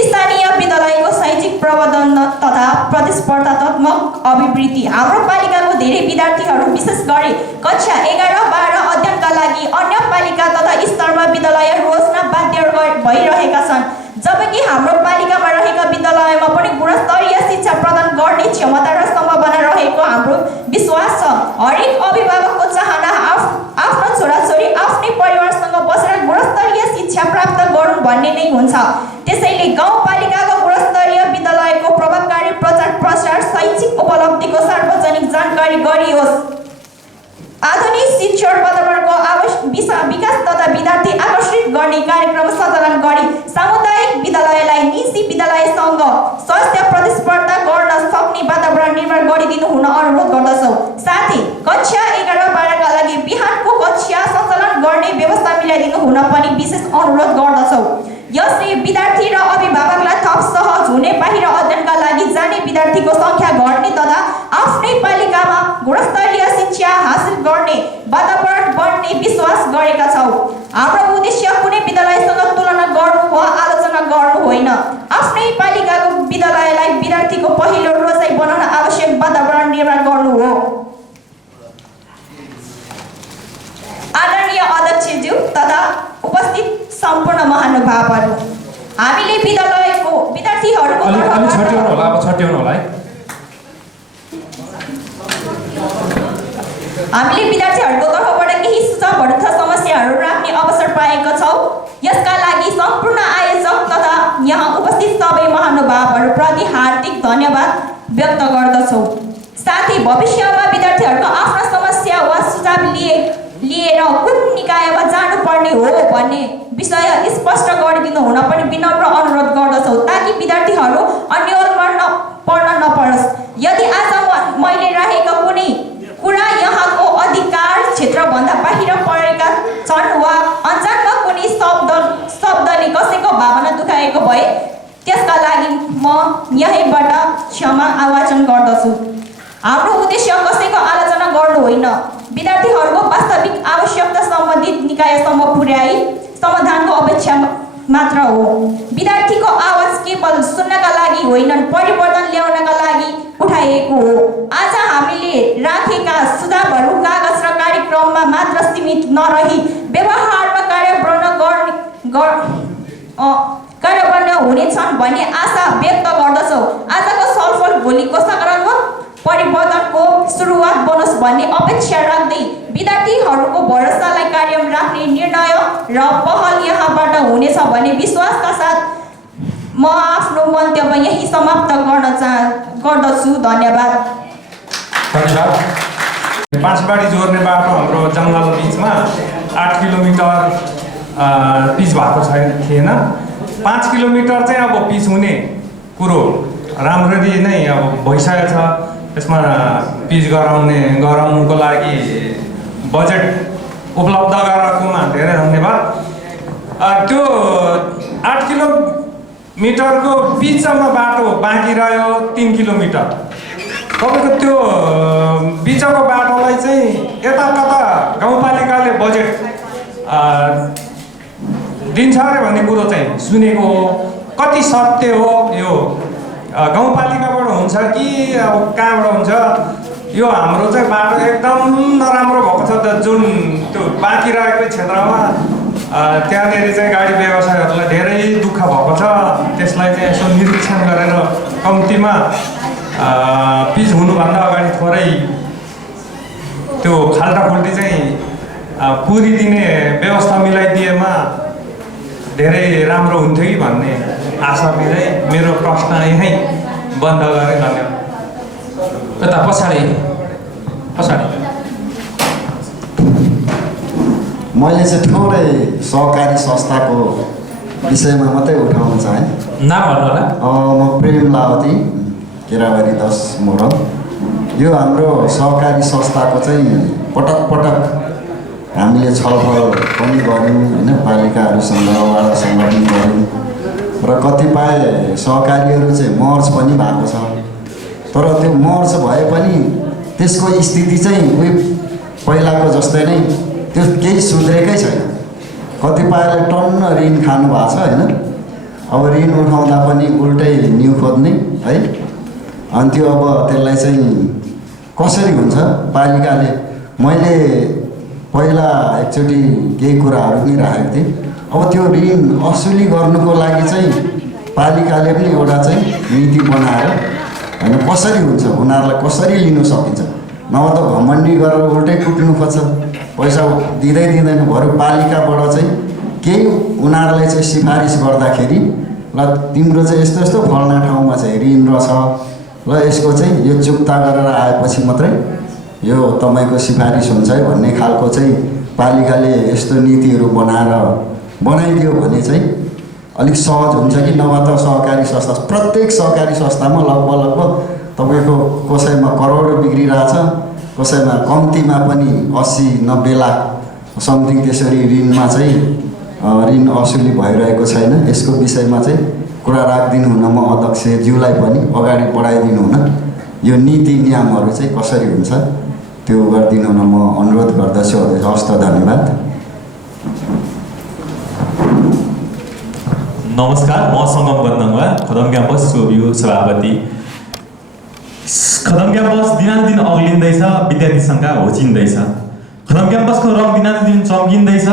स्थानीय विद्यालयको शैक्षिक प्रबन्धन तथा प्रतिस्पर्धात्मक अभिवृद्धि। हाम्रो पालिकाको धेरै विद्यार्थीहरू विशेष गरी कक्षा 11-12 अध्ययनका लागि अन्य पालिका तथा स्तरमा विद्यालय रोज्न बाध्य भइरहेका छन्, जबकि हाम्रो पालिकामा रहेका विद्यालयमा पनि गुणस्तरीय शिक्षा प्रदान गर्ने क्षमता र सम्भावना रहेको हाम्रो विश्वास छ। हरेक अभिभावकको चाहना आफ्नो छोराछोरी आफ्नै परिवारसँग बसेर गुणस्तरीय शिक्षा प्राप्त गरून् भन्ने नै हुन्छ। त्यसैले गाउँपालिकाको गुणस्तरीय विद्यालयको प्रभावकारी प्रचार प्रसार, शैक्षिक उपलब्धिको सार्वजनिक जानकारी गरियोस्। आधुनिक शिक्षण वातावरणको विकास तथा विद्यार्थी आकर्षित गर्ने कार्यक्रम सञ्चालन गरी सामुदायिक विद्यालयलाई निजी विद्यालयसँग स्वास्थ्य प्रतिस्पर्धा गर्न सक्ने वातावरण निर्माण गरिदिनु हुन अनुरोध गर्दछौँ। साथै कक्षा 11-12 का लागि बिहानको कक्षा सञ्चालन गर्ने व्यवस्था मिलाइदिनु हुन पनि विशेष अनुरोध गर्दछौँ। यसले विद्यार्थी र अभिभावकलाई थप सहज हुने, बाहिर अध्ययनका लागि जाने विद्यार्थीको सङ्ख्या घट्ने तथा आफ्नै पालिकामा गुणस्तरीय शिक्षा हासिल गर्ने वातावरण बढ्ने विश्वास गरेका छौँ। हाम्रो उद्देश्य कुनै विद्यालयसँग तुलना गर्नु वा आलोचना गर्नु होइन। आफ्नै पालिकाको विद्यालयलाई विद्यार्थीको पहिलो रोजाइ बनाउन आवश्यक वातावरण निर्माण गर्नु हो। आदरणीय अध्यक्षज्यू तथा उपस्थित सम्पूर्ण महानुभावहरू, हामीले विद्यार्थीहरूको अलि छट्याउनु होला, अब छट्याउनु होला है। हामीले विद्यार्थीहरूको तर्फबाट केही सुझावहरू तथा समस्याहरू राख्ने अवसर पाएका छौँ। यसका लागि सम्पूर्ण आयोजक तथा यहाँ उपस्थित सबै महानुभावहरूप्रति हार्दिक धन्यवाद व्यक्त गर्दछौँ। साथै भविष्यमा विद्यार्थीहरूको आफ्ना समस्या वा सुझाव लिएर कुन निकायमा जानुपर्ने हो भन्ने विषय स्पष्ट गरिदिनु हुन पनि विनम्र अनुरोध गर्दछौँ, ताकि विद्यार्थीहरू अन्यलमा पर्न नपरोस्। यदि आज मैले राखेका कुनै कुरा यहाँको अधिकार क्षेत्रभन्दा बाहिर परेका छन् वा अनजानमा कुनै शब्दले कसैको भावना दुखाएको भए त्यसका लागि म यहीँबाट क्षमा आवाहन गर्दछु। हाम्रो उद्देश्य कसैको आलोचना गर्नु होइन, विद्यार्थीहरूको वास्तविक आवश्यकता सम्बन्धित निकायसम्म पुर्याई समाधानको अपेक्षा मात्र हो। विद्यार्थीको आवाज केवल सुन्नका लागि होइन, परिवर्तन ल्याउनका लागि उठाइएको हो। आज हामीले राखेका सुझावहरू कागज र कार्यक्रममा मात्र सीमित नरही व्यवहारमा कार्यान्वयन हुनेछन् भन्ने आशा व्यक्त गर्दछौँ। आजको छलफल भोलिको सकारात्मक परिवर्तनको सुरुवात बनोस् भन्ने अपेक्षा राख्दै विद्यार्थीहरूको भरोसालाई कायम राख्ने निर्णय र पहल यहाँबाट हुनेछ भन्ने विश्वासका साथ म आफ्नो मन्तव्य यही समाप्त गर्दछु। धन्यवाद। बाँसबारी जोड्ने बाटो हाम्रो जङ्गल बिचमा 8 किलोमिटर पिच भएको थिएन। 5 किलोमिटर चाहिँ अब पिच हुने कुरो राम्ररी नै अब भइसकेको छ। त्यसमा पिच गराउनुको लागि बजेट उपलब्ध गराएकोमा धेरै धन्यवाद। त्यो 8 किलोमिटरको बिचमा बाटो बाँकी रह्यो 3 किलोमिटर। तपाईँको त्यो बिचको बाटोलाई चाहिँ यता कता गाउँपालिकाले बजेट दिन्छ अरे भन्ने कुरो चाहिँ सुनेको हो। कति सत्य हो यो गाउँपालिकाबाट हुन्छ कि अब कहाँबाट हुन्छ यो हाम्रो चाहिँ बाटो एकदम नराम्रो भएको छ त जुन त्यो बाँकी रहेको क्षेत्रमा त्यहाँनिर चाहिँ गाडी व्यवसायहरूलाई धेरै दुःख भएको छ त्यसलाई चाहिँ यसो निरीक्षण गरेर कम्तीमा पिच हुनुभन्दा अगाडि थोरै त्यो खाल्टाखुल्टी चाहिँ पुरिदिने व्यवस्था मिलाइदिएमा धेरै राम्रो हुन्थ्यो कि भन्ने आशा लिँदै मेरो प्रश्न यहीँ बन्द गरेँ। धन्यवाद। यता पछाडि मैले चाहिँ थोरै सहकारी संस्थाको विषयमा मात्रै उठाउन चाहेँ। नाम भन्नु होला। म प्रेम लावती, केराबारी 10 मोरङ। यो हाम्रो सहकारी संस्थाको चाहिँ पटक पटक हामीले छलफल पनि गऱ्यौँ होइन, पालिकाहरूसँग वाडासँग पनि गऱ्यौँ र कतिपय सहकारीहरू चाहिँ मर्ज पनि भएको छ। तर त्यो मर्ज भए पनि त्यसको स्थिति चाहिँ उही पहिलाको जस्तै नै, त्यो केही सुध्रेकै छैन। कतिपयले टन्न ऋण खानु भएको छ होइन, अब ऋण उठाउँदा पनि उल्टै न्यु खोज्ने है। अनि त्यो अब त्यसलाई चाहिँ कसरी हुन्छ पालिकाले, मैले पहिला एकचोटि केही कुराहरू पनि राखेको थिएँ। अब त्यो ऋण असुली गर्नुको लागि चाहिँ पालिकाले पनि एउटा चाहिँ नीति बनाएर होइन कसरी हुन्छ, उनीहरूलाई कसरी लिनु सकिन्छ, नभए त घमण्डी गरेर उल्टै कुट्नु खोज्छ, पैसा दिँदैन। बरु पालिकाबाट चाहिँ केही उनीहरूलाई चाहिँ सिफारिस गर्दाखेरि ल तिम्रो चाहिँ यस्तो यस्तो फल्ना ठाउँमा चाहिँ ऋण रहेछ, ल यसको चाहिँ यो चुक्ता गरेर आएपछि मात्रै यो तपाईँको सिफारिस हुन्छ है भन्ने खालको चाहिँ पालिकाले यस्तो नीतिहरू बनाइदियो भने चाहिँ अलिक सहज हुन्छ कि। नभए त सहकारी संस्था, प्रत्येक सहकारी संस्थामा लगभग तपाईँको कसैमा करोड बिग्रिरहेछ, कसैमा कम्तीमा पनि 80-90 लाख समथिङ त्यसरी ऋणमा चाहिँ ऋण असुली भइरहेको छैन। यसको विषयमा चाहिँ कुरा राखिदिनु हुन, म अध्यक्षज्यूलाई पनि अगाडि बढाइदिनु हुन, यो नीति नियमहरू चाहिँ कसरी हुन्छ त्यो गरिदिनु हुन म अनुरोध गर्दछु। हस्त, धन्यवाद। नमस्कार, म सङ्गम बन्दङवा, खदम क्याम्पसको यो सभापति। खदम क्याम्पस दिनानुदिन अग्लिँदैछ, विद्यार्थी सङ्ख्या होचिँदैछ। खदम क्याम्पसको रङ दिनानुदिन चम्किँदैछ।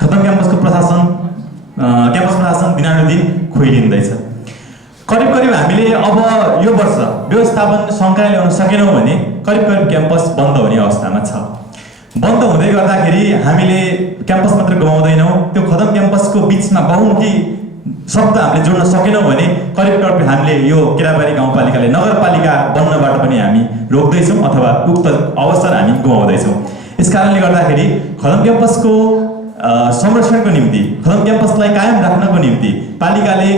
खदम क्याम्पसको क्याम्पस प्रशासन दिनानुदिन खोइलिँदैछ। करिब हामीले अब यो वर्ष व्यवस्थापन सङ्काय ल्याउन सकेनौँ भने करिब क्याम्पस बन्द हुने अवस्थामा छ। बन्द हुँदै गर्दाखेरि हामीले क्याम्पस मात्र गुमाउँदैनौँ, त्यो खदम क्याम्पसको बिचमा बहुमुखी शब्द हामीले जोड्न सकेनौँ भने करिब हामीले यो केराबारी गाउँपालिकाले नगरपालिका बन्नबाट पनि हामी रोक्दैछौँ अथवा उक्त अवसर हामी गुमाउँदैछौँ। यस कारणले गर्दाखेरि खदम क्याम्पसको संरक्षणको निम्ति, खदम क्याम्पसलाई कायम राख्नको निम्ति पालिकाले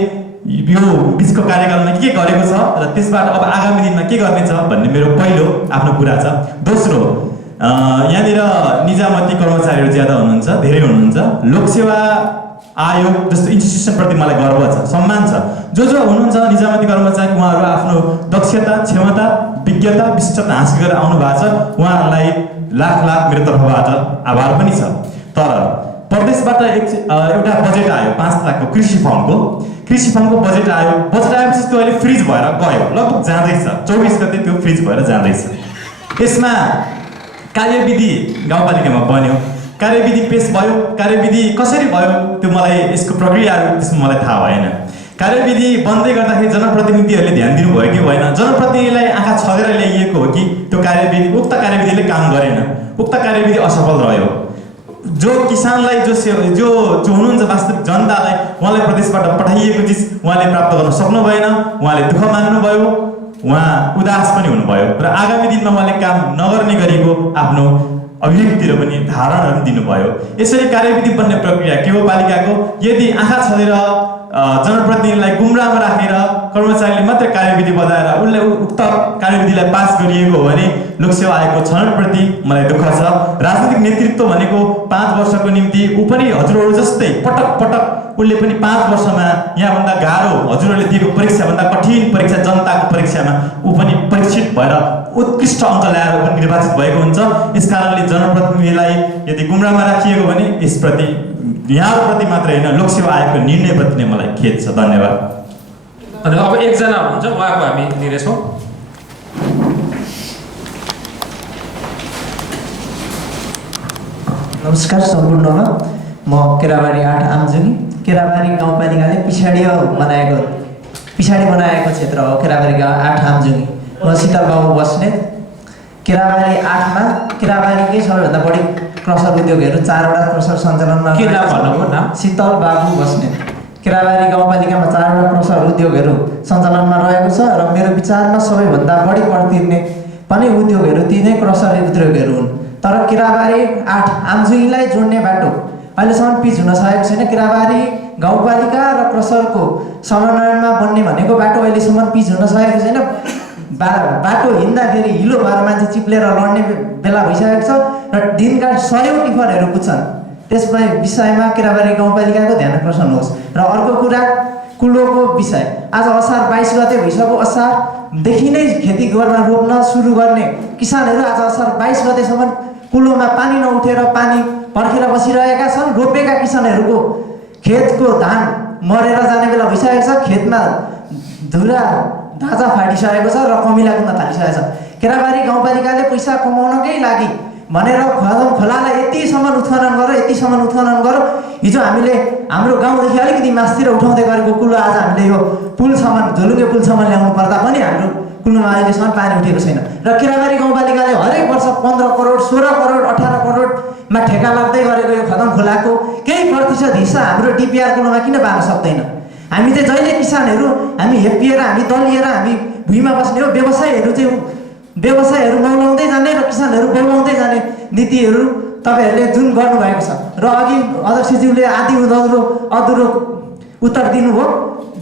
यो बिचको कार्यकालमा के गरेको छ र त्यसबाट अब आगामी दिनमा के गर्ने छ भन्ने मेरो पहिलो आफ्नो कुरा छ। दोस्रो, यहाँनिर निजामती कर्मचारीहरू ज्यादा हुनुहुन्छ, धेरै हुनुहुन्छ। लोकसेवा आयोग जस्तो इन्स्टिट्युसनप्रति मलाई गर्व छ, सम्मान छ। जो हुनुहुन्छ निजामती कर्मचारी, उहाँहरू आफ्नो दक्षता, क्षमता, विज्ञता, विशिष्टता हासिल गरेर आउनु भएको छ, उहाँहरूलाई लाख मेरो तर्फबाट आभार पनि छ। तर प्रदेशबाट एउटा बजेट आयो 5 लाखको कृषि फर्मको बजेट आयो। बजेट आएपछि त्यो अहिले फ्रिज भएर गयो, लगभग जाँदैछ, 24 गते त्यो फ्रिज भएर जाँदैछ। यसमा कार्यविधि गाउँपालिकामा बन्यो, कार्यविधि पेश भयो, कार्यविधि कसरी भयो त्यो मलाई, यसको प्रक्रियाहरू त्यसमा मलाई थाहा भएन। कार्यविधि बन्दै गर्दाखेरि जनप्रतिनिधिहरूले ध्यान दिनुभयो कि भएन, जनप्रतिनिधिलाई आँखा छलेर ल्याइएको हो कि त्यो कार्यविधि, उक्त कार्यविधिले काम गरेन, उक्त कार्यविधि असफल रह्यो। जो किसानलाई जो हुनुहुन्छ वास्तविक जनतालाई, उहाँलाई प्रदेशबाट पठाइएको चिज उहाँले प्राप्त गर्न सक्नु भएन, उहाँले दुःख मान्नुभयो, उहाँ उदास पनि हुनुभयो र आगामी दिनमा उहाँले काम नगर्ने गरेको आफ्नो अभिव्यक्तितिर पनि धारणाहरू दिनुभयो। यसरी कार्यविधि बन्ने प्रक्रिया के हो पालिकाको? यदि आँखा छलेर जनप्रतिनिधिलाई गुमराहमा राखेर कर्मचारीले मात्रै कार्यविधि बजाएर उसले उक्त कार्यविधिलाई पास गरिएको हो भने लोकसेवा आयोगको छनौटप्रति मलाई दुःख छ। राजनीतिक नेतृत्व भनेको 5 वर्षको निम्ति ऊ पनि हजुरहरू जस्तै पटक उसले पनि 5 वर्षमा यहाँभन्दा गाह्रो हजुरहरूले दिएको परीक्षाभन्दा कठिन परीक्षा, जनताको परीक्षामा ऊ पनि परीक्षित भएर उत्कृष्ट अङ्क ल्याएर पनि निर्वाचित भएको हुन्छ। यस कारणले जनप्रतिनिधिलाई यदि गुमराहमा राखिएको भने यसप्रति यहाँप्रति मात्र होइन, लोकसेवा आयोगको निर्णयप्रति नै मलाई खेद छ। धन्यवाद। अनि अब एकजना हुनुहुन्छ, उहाँको हामी लिनेछौँ। नमस्कार सम्पूर्णमा म केराबारी 8 आमजुङ। केराबारी गाउँपालिकाले पछाडि बनाएको क्षेत्र हो केराबारी 8 आमजुङ। म शीतल बाबु बस्नेत। केराबारी 8 मा केराबारीकै सबैभन्दा बढी क्रसर उद्योगहरू 4वटा क्रसर सञ्चालनमा के नाम भन्नुभयो नाम? शीतल बाबु बस्नेत। केराबारी गाउँपालिकामा 4वटा क्रसर उद्योगहरू सञ्चालनमा रहेको छ र मेरो विचारमा सबैभन्दा बढी कर तिर्ने पनि उद्योगहरू ती नै क्रसर उद्योगहरू हुन्। तर केराबारी 8 आमजुङलाई जोड्ने बाटो अहिलेसम्म पिच हुन सकेको छैन। केराबारी गाउँपालिका र क्रसरको समन्वयमा बन्ने भनेको बाटो अहिलेसम्म पिच हुन सकेको छैन। बाटो हिँड्दाखेरि हिलो भएर मान्छे चिप्लेर लड्ने बेला भइसकेको छ र दिनका 100 टिफरहरू पुग्छन्। त्यसमा विषयमा केराबारी गाउँपालिकाको ध्यान आकर्षण होस्। र अर्को कुरा कुलोको विषय। आज असार 22 गते भइसक्यो। असारदेखि नै खेती गर्न रोप्न सुरु गर्ने किसानहरू आज असार 22 गतेसम्म कुलोमा पानी नउठेर पानी पर्खेर बसिरहेका छन्। रोपेका किसानहरूको खेतको धान मरेर जाने बेला भइसकेको छ। खेतमा धुरा ढाँचा फाटिसकेको छ र कमिला गुन्न थालिसकेको छ। केराबारी गाउँपालिकाले पैसा कमाउनकै लागि भनेर खोलालाई यतिसम्म उत्खनन गर। हिजो हामीले हाम्रो गाउँदेखि अलिकति मास्तिर उठाउँदै गरेको कुलो आज हामीले यो पुलसम्म झोलुङ्गे पुलसम्म ल्याउनु पर्दा पनि हाम्रो कुलोमा अहिलेसम्म पानी उठेको छैन। र केराबारी गाउँपालिकाले हरेक वर्ष 15 करोड 16 करोड 18 करोडमा ठेका लाग्दै गरेको यो खदम खोलाको केही प्रतिशत हिस्सा हाम्रो डिपिआर कुलोमा किन पार्न सक्दैन? हामी चाहिँ जहिले किसानहरू हामी हेपिएर हामी दलिएर हामी भुइँमा बस्ने हो। व्यवसायहरू मौलाउँदै जाने र किसानहरू बौलाउँदै जाने नीतिहरू तपाईँहरूले जुन गर्नुभएको छ। र अघि अध्यक्षज्यूले आदि अधुरो उत्तर दिनुभयो।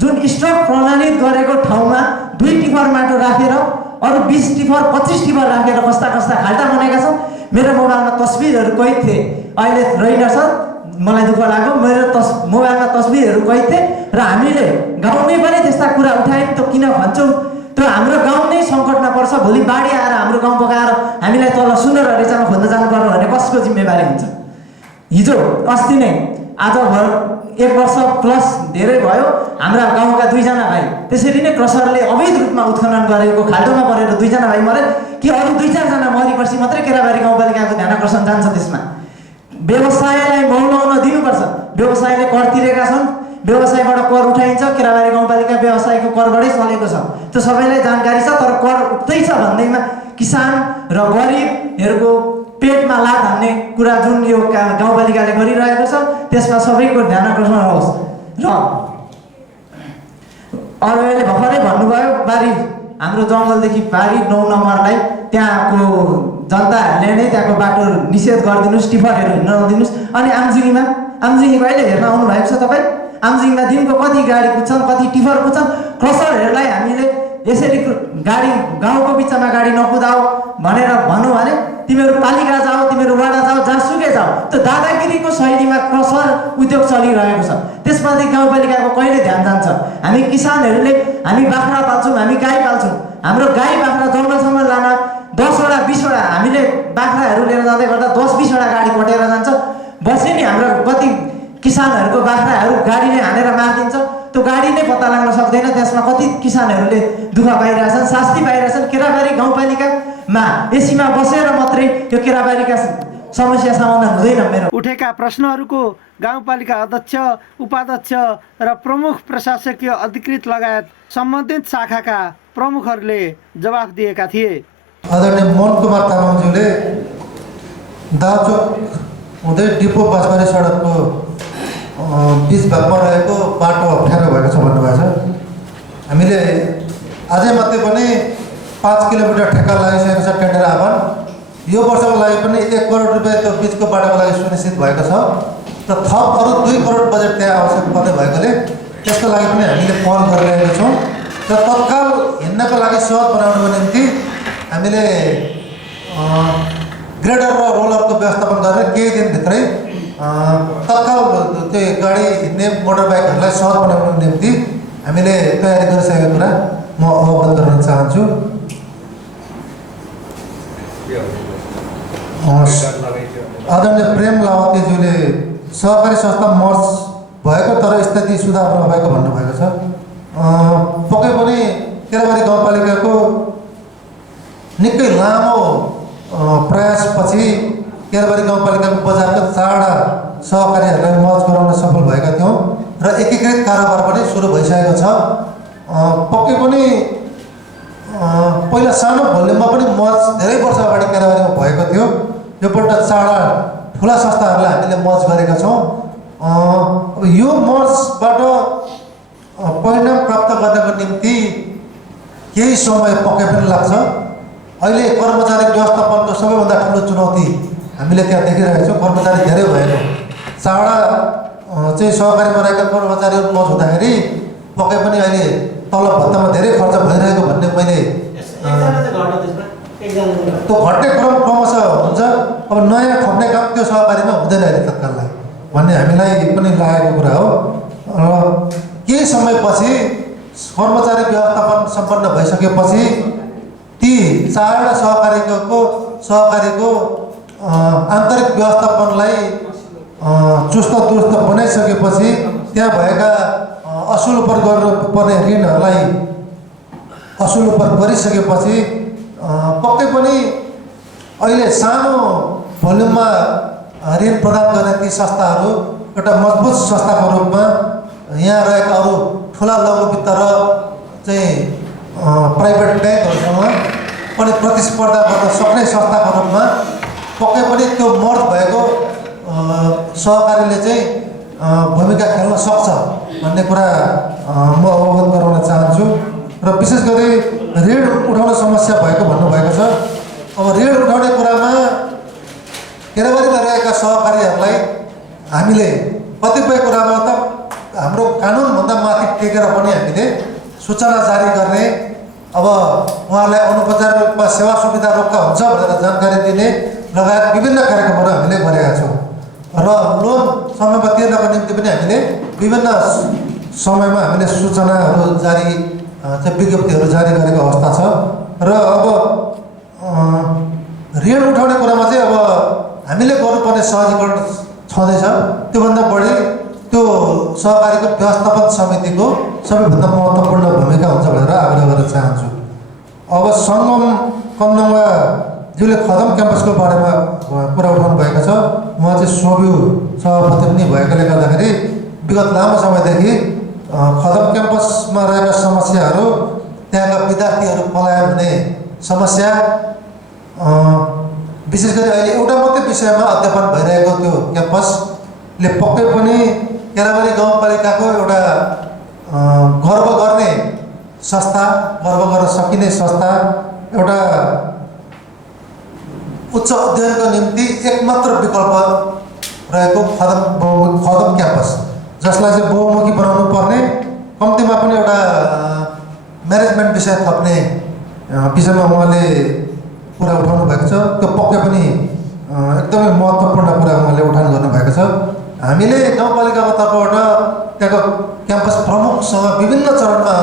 जुन स्टक प्रणालित गरेको ठाउँमा 2 टिफर माटो राखेर अरू 20 टिफर 25 टिफर राखेर कस्ता खाल्टा बनेका छन्। मेरो मोबाइलमा तस्बिरहरू कैद थिए, अहिले रहेनछ। मलाई दुःख लाग्यो। मेरो मोबाइलमा तस्बिरहरू कैद थिए र हामीले गाउँमै पनि त्यस्ता कुरा उठायौँ। त किन भन्छौँ? त्यो हाम्रो गाउँ नै सङ्कटमा पर्छ। भोलि बाढी आएर हाम्रो गाउँ बगाएर हामीलाई तल सुन्दर रेचामा खोज्न जानुपर्ने भने कसको जिम्मेवारी हुन्छ? हिजो अस्ति नै आजभर 1 वर्ष प्लस धेरै भयो हाम्रा गाउँका 2 जना भाइ त्यसरी नै क्रसरले अवैध रूपमा उत्खनन गरेको खाल्टोमा परेर 2 जना भाइ मरे। कि अरू 2-4 जना मरेपछि मात्रै केराबारी गाउँपालिकाको ध्यान आकर्षण जान्छ? त्यसमा व्यवसायलाई मौलाउन दिनुपर्छ। व्यवसायले कर तिरेका छन्, व्यवसायबाट कर उठाइन्छ। केराबारी गाउँपालिका व्यवसायको करबाटै चलेको छ, त्यो सबैलाई जानकारी छ। तर कर उठ्दै छ भन्दैमा किसान र गरिबहरूको पेटमा लात हान्ने कुरा जुन यो गाउँपालिकाले गरिरहेको छ त्यसमा सबैको ध्यान आकर्षण होस्। र अरूले भर्खरै भन्नुभयो बारी हाम्रो जङ्गलदेखि बारी 9 नम्बरलाई त्यहाँको जनताहरूले नै त्यहाँको बाटो निषेध गरिदिनुहोस्, टिफरहरू हिँड्न नदिनुहोस्। अनि आमजुङी कहिले हेर्न आउनु भएको छ तपाईँ? आमजुङमा दिनको कति गाडी कुद्छन्, कति टिफर कुद्छन्? क्रसरहरूलाई हामीले यसरी गाडी गाउँको बिचमा गाडी नकुदाऊ भनेर भनौँ भने तिमीहरू पालिका जाऊ, तिमीहरू वडा जाऊ, जहाँसुकै जाऊ। त्यो दादागिरीको शैलीमा क्रसर उद्योग चलिरहेको छ। त्यसमाथि गाउँपालिकाको कहिले ध्यान जान्छ? हामी किसानहरूले हामी बाख्रा पाल्छौँ, हामी गाई पाल्छौँ। हाम्रो गाई बाख्रा जङ्गलसम्म लान 10वटा 20वटा हामीले बाख्राहरू लिएर जाँदै गर्दा 10-20वटा गाडी कटेर जान्छ। बसे नि हाम्रो कति किसानहरूको बाख्राहरू गाडीले हानेर मारिदिन्छ। त्यो गाडी नै पत्ता लाग्न सक्दैन। त्यसमा कति किसानहरूले दुःख पाइरहेछन्, शास्ति पाइरहेछन्। केराबारी गाउँपालिकामा एसीमा बसेर मात्रै यो केराबारीका समस्या समाधान हुँदैन। मेरो उठेका प्रश्नहरूको गाउँपालिका अध्यक्ष, उपाध्यक्ष र प्रमुख प्रशासकीय अधिकृत लगायत सम्बन्धित शाखाका प्रमुखहरूले जवाफ दिएका थिए। आदरणीय मोहन कुमार तामाङज्यूले दाचोक हुँदै डिपो बाँसबारी सडकको बिच भागमा रहेको बाटो अप्ठ्यारो भएको छ भन्नुभएको छ। हामीले अझै मात्रै पनि 5 किलोमिटर ठेक्का लागिसकेको छ टेन्डर आह्वान। यो वर्षको लागि पनि 1 करोड रुपियाँ त्यो बिचको बाटोको लागि सुनिश्चित भएको छ र थप अरू 2 करोड बजेट त्यहाँ आवश्यक पर्ने भएकोले त्यसको लागि पनि हामीले पहल गरिरहेका छौँ। र तत्काल हिँड्नको लागि सहज बनाउनको निम्ति हामीले ग्रेडर र रोलरको व्यवस्थापन गरेर केही दिनभित्रै तत्काल त्यो गाडी हिँड्ने मोटर बाइकहरूलाई सहज बनाउनको निम्ति हामीले तयारी गरिसकेको कुरा म अवगत गर्न चाहन्छु। आदरणीय प्रेम लावतीज्यूले सहकारी संस्था मर्ज भएको तर स्थिति सुधार नभएको भन्नुभएको छ। पक्कै पनि केराबारी गाउँपालिकाको निकै लामो प्रयासपछि केराबारी गाउँपालिकाको बजारका 4वटा सहकारीहरूलाई मर्ज गराउन सफल भएका थियौँ र एकीकृत कारोबार पनि सुरु भइसकेको छ। पक्कै पनि पहिला सानो भोल्युममा पनि मर्ज धेरै वर्ष अगाडि केराबारीमा भएको थियो। योपल्ट 4वटा ठुला संस्थाहरूलाई हामीले मर्ज गरेका छौँ। अब यो मर्जबाट परिणाम प्राप्त गर्नको निम्ति केही समय पक्कै पनि लाग्छ। अहिले कर्मचारी व्यवस्थापनको सबैभन्दा ठुलो चुनौती हामीले त्यहाँ देखिरहेका छौँ। कर्मचारी धेरै भएको 4वटा चाहिँ सहकारीमा रहेका कर्मचारीहरू मर्ज हुँदाखेरि पक्कै पनि अहिले तलब भत्तामा धेरै खर्च भइरहेको भन्ने मैले त्यो घट्ने क्रमशः हुन्छ। अब नयाँ थप्ने काम त्यो सहकारीमा हुँदैन अहिले तत्काललाई भन्ने हामीलाई पनि लागेको कुरा हो। र केही समयपछि कर्मचारी व्यवस्थापन सम्पन्न भइसकेपछि ती 4वटा सहकारीको आन्तरिक व्यवस्थापनलाई चुस्त दुरुस्त बनाइसकेपछि त्यहाँ भएका असुल उपर गर्नुपर्ने ऋणहरूलाई असुल उपर गरिसकेपछि पक्कै पनि अहिले सानो भोल्युममा ऋण प्रदान गर्ने ती संस्थाहरू एउटा मजबुत संस्थाको रूपमा यहाँ रहेका अरू ठुला लघु वित्त र चाहिँ प्राइभेट ब्याङ्कहरूसँग पनि प्रतिस्पर्धा गर्न सक्ने संस्थाको रूपमा पक्कै पनि त्यो मर्ज भएको सहकारीले चाहिँ भूमिका खेल्न सक्छ भन्ने कुरा म अवगत गराउन चाहन्छु। र विशेष गरी ऋण उठाउने समस्या भएको भन्नुभएको छ। अब ऋण उठाउने कुरामा केराबारीमा रहेका सहकारीहरूलाई हामीले कतिपय कुरामा त हाम्रो कानुनभन्दा माथि टेकेर पनि हामीले सूचना जारी गर्ने, अब उहाँहरूलाई अनौपचारिक रूपमा सेवा सुविधा रोक्का हुन्छ भनेर जानकारी दिने लगायत विभिन्न कार्यक्रमहरू हामीले गरेका छौँ। र लोन समयमा तिर्नको निम्ति पनि हामीले विभिन्न समयमा हामीले सूचनाहरू जारी चाहिँ विज्ञप्तिहरू जारी गरेको अवस्था छ। र अब ऋण उठाउने कुरामा चाहिँ अब हामीले गर्नुपर्ने सहजीकरण छँदैछ। त्योभन्दा बढी त्यो सहकारीको व्यवस्थापन समितिको सबैभन्दा महत्त्वपूर्ण भूमिका हुन्छ भनेर आग्रह गर्न चाहन्छु। अब सङ्गम कन्दुवाज्यूले खदम क्याम्पसको बारेमा कुरा उठाउनु भएको छ। उहाँ चाहिँ सोभ्यू सभापति पनि भएकोले गर्दाखेरि विगत लामो समयदेखि खदम क्याम्पसमा रहेका समस्याहरू, त्यहाँका विद्यार्थीहरू पलायन हुने समस्या, विशेष गरी अहिले एउटा मात्रै विषयमा अध्यापन भइरहेको त्यो क्याम्पसले पक्कै पनि केराबारी गाउँपालिकाको एउटा गर्व गर्ने संस्था, गर्व गर्न सकिने संस्था, एउटा उच्च अध्ययनको निम्ति एकमात्र विकल्प रहेको खदम क्याम्पस, जसलाई चाहिँ बहुमुखी बनाउनु पर्ने, कम्तीमा पनि एउटा म्यानेजमेन्ट विषय थप्ने विषयमा उहाँले कुरा उठाउनु भएको छ। त्यो पक्कै पनि एकदमै महत्त्वपूर्ण कुरा उहाँले उठान गर्नुभएको छ। हामीले गाउँपालिकाको तर्फबाट त्यहाँको क्याम्पस प्रमुखसँग विभिन्न चरणमा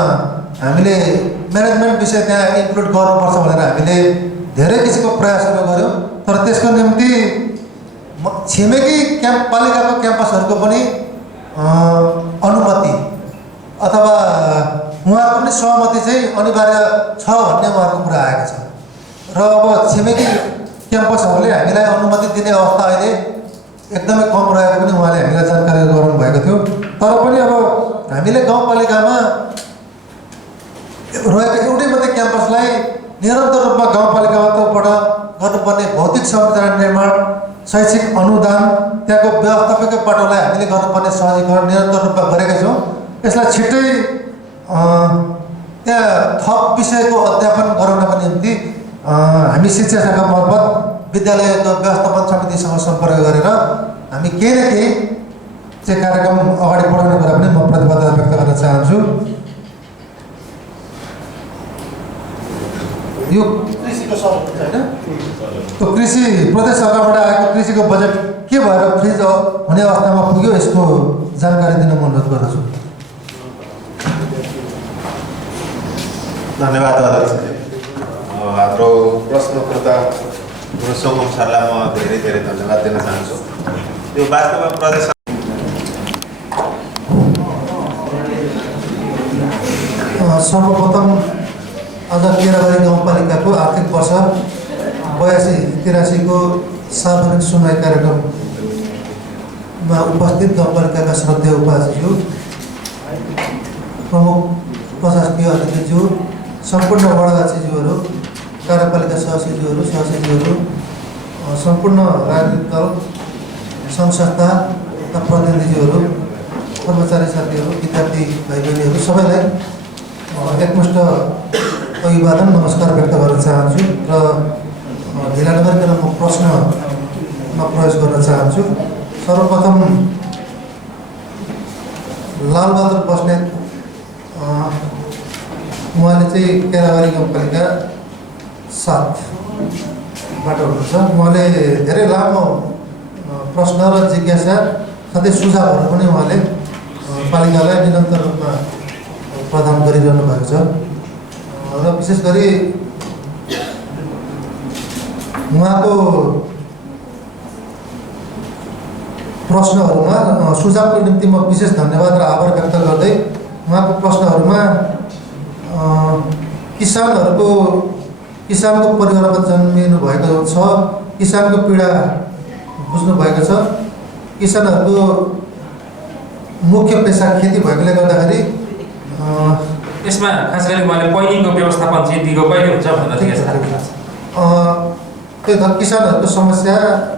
हामीले म्यानेजमेन्ट विषय त्यहाँ इन्क्लुड गर्नुपर्छ भनेर हामीले धेरै किसिमको प्रयासहरू गऱ्यौँ। तर त्यसको निम्ति छिमेकी पालिकाको क्याम्पसहरूको पनि अनुमति अथवा उहाँहरूको पनि सहमति चाहिँ अनिवार्य छ भन्ने उहाँहरूको कुरा आएको छ। र अब छिमेकी क्याम्पसहरूले हामीलाई अनुमति दिने अवस्था अहिले एकदमै कम रहेको पनि उहाँले हामीलाई जानकारी गराउनु भएको थियो। तर पनि अब हामीले गाउँपालिकामा रहेको एउटै मात्रै क्याम्पसलाई निरन्तर रूपमा गाउँपालिकाबाट गर्नुपर्ने भौतिक संरचना निर्माण, शैक्षिक अनुदान, त्यहाँको व्यवस्थापकीय पाटोलाई हामीले गर्नुपर्ने सहजीकरण निरन्तर रूपमा गरेका छौँ। यसलाई छिट्टै त्यहाँ थप विषयको अध्यापन गराउनको निम्ति हामी शिक्षा शाखा मार्फत विद्यालयको व्यवस्थापन समितिसँग सम्पर्क गरेर हामी केही न केही चाहिँ कार्यक्रम अगाडि बढाउने कुरा पनि म प्रतिबद्धता व्यक्त गर्न चाहन्छु। यो कृषिको सबै होइन, त्यो कृषि प्रदेश सरकारबाट आएको कृषिको बजेट के भएर फ्रिज हुने अवस्थामा पुग्यो, यसको जानकारी दिन म अनुरोध गर्दछु। धन्यवाद अध्यक्ष। हाम्रो प्रश्नकर्ता सङ्गम सरलाई म धेरै धेरै धन्यवाद दिन चाहन्छु। यो वास्तवमा प्रदेश सर्वप्रथम आज केराबारी गाउँपालिकाको आर्थिक वर्ष 82-83 को सार्वजनिक सुनवाई कार्यक्रममा उपस्थित गाउँपालिकाका श्रद्धेय उपाध्यक्षज्यू, प्रमुख प्रशासकीय अधिकारीज्यू, सम्पूर्ण वडाध्यक्षज्यूहरू, कार्यपालिका सहसचिवहरू, सम्पूर्ण राजनीतिक दल, सङ्घ संस्थाका प्रतिनिधिज्यूहरू, कर्मचारी साथीहरू, विद्यार्थी भाइ बहिनीहरू सबैलाई एकमुष्ट अभिवादन नमस्कार व्यक्त गर्न चाहन्छु र ढिला नगरिकन म प्रश्नमा प्रवेश गर्न चाहन्छु। सर्वप्रथम लालबहादुर बस्नेत उहाँले चाहिँ केराबारी गाउँपालिका 7बाट हुनुहुन्छ। उहाँले धेरै लामो प्रश्न र जिज्ञासा साथै सुझावहरू पनि उहाँले पालिकालाई निरन्तर रूपमा प्रदान गरिरहनु भएको छ र विशेष गरी उहाँको प्रश्नहरूमा सुझावको निम्ति म विशेष धन्यवाद र आभार व्यक्त गर्दै उहाँको प्रश्नहरूमा किसानको परिवारमा जन्मिनु भएको छ, किसानको पीडा बुझ्नु भएको छ, किसानहरूको मुख्य पेसा खेती भएकोले गर्दाखेरि यसमा खास गरी उहाँले पहिलेको व्यवस्थापन चाहिँ दिगो कहिले हुन्छ भनेर जिज्ञासा राख्नु भएको छ। त्यही त किसानहरूको समस्या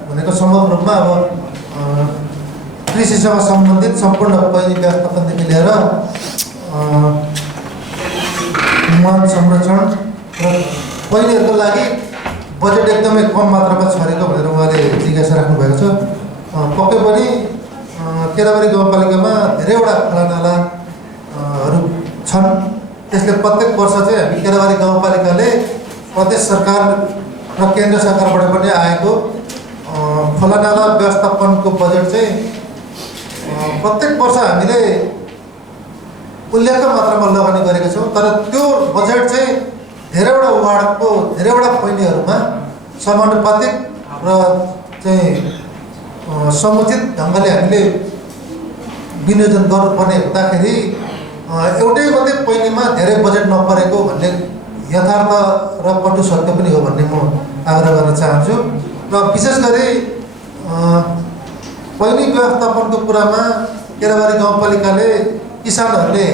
भनेको सम्भव रूपमा अब कृषिसँग सम्बन्धित सम्पूर्ण पहिली व्यवस्थापनदेखि लिएर वन संरक्षण र पहिलेहरूको लागि बजेट एकदमै कम मात्रामा छरेको भनेर उहाँले जिज्ञासा राख्नु भएको छ। पक्कै पनि केराबारी गाउँपालिकामा धेरैवटा खोलानालाहरू छन्। त्यसले प्रत्येक वर्ष चाहिँ हामी केराबारी गाउँपालिकाले प्रदेश सरकार र केन्द्र सरकारबाट पनि आएको खोलानाला व्यवस्थापनको बजेट चाहिँ प्रत्येक वर्ष हामीले उल्लेख्य मात्रामा लगानी गरेका छौँ। तर त्यो बजेट चाहिँ धेरैवटा वार्डको धेरैवटा पहिलेहरूमा समानुपातिक र चाहिँ समुचित ढङ्गले हामीले विनियोजन गर्नुपर्ने हुँदाखेरि एउटै मात्रै पहिलेमा धेरै बजेट नपरेको भन्ने यथार्थ र कटु सत्य पनि हो भन्ने म आग्रह गर्न चाहन्छु। र विशेष गरी पहिली व्यवस्थापनको कुरामा केराबारी गाउँपालिकाले किसानहरूले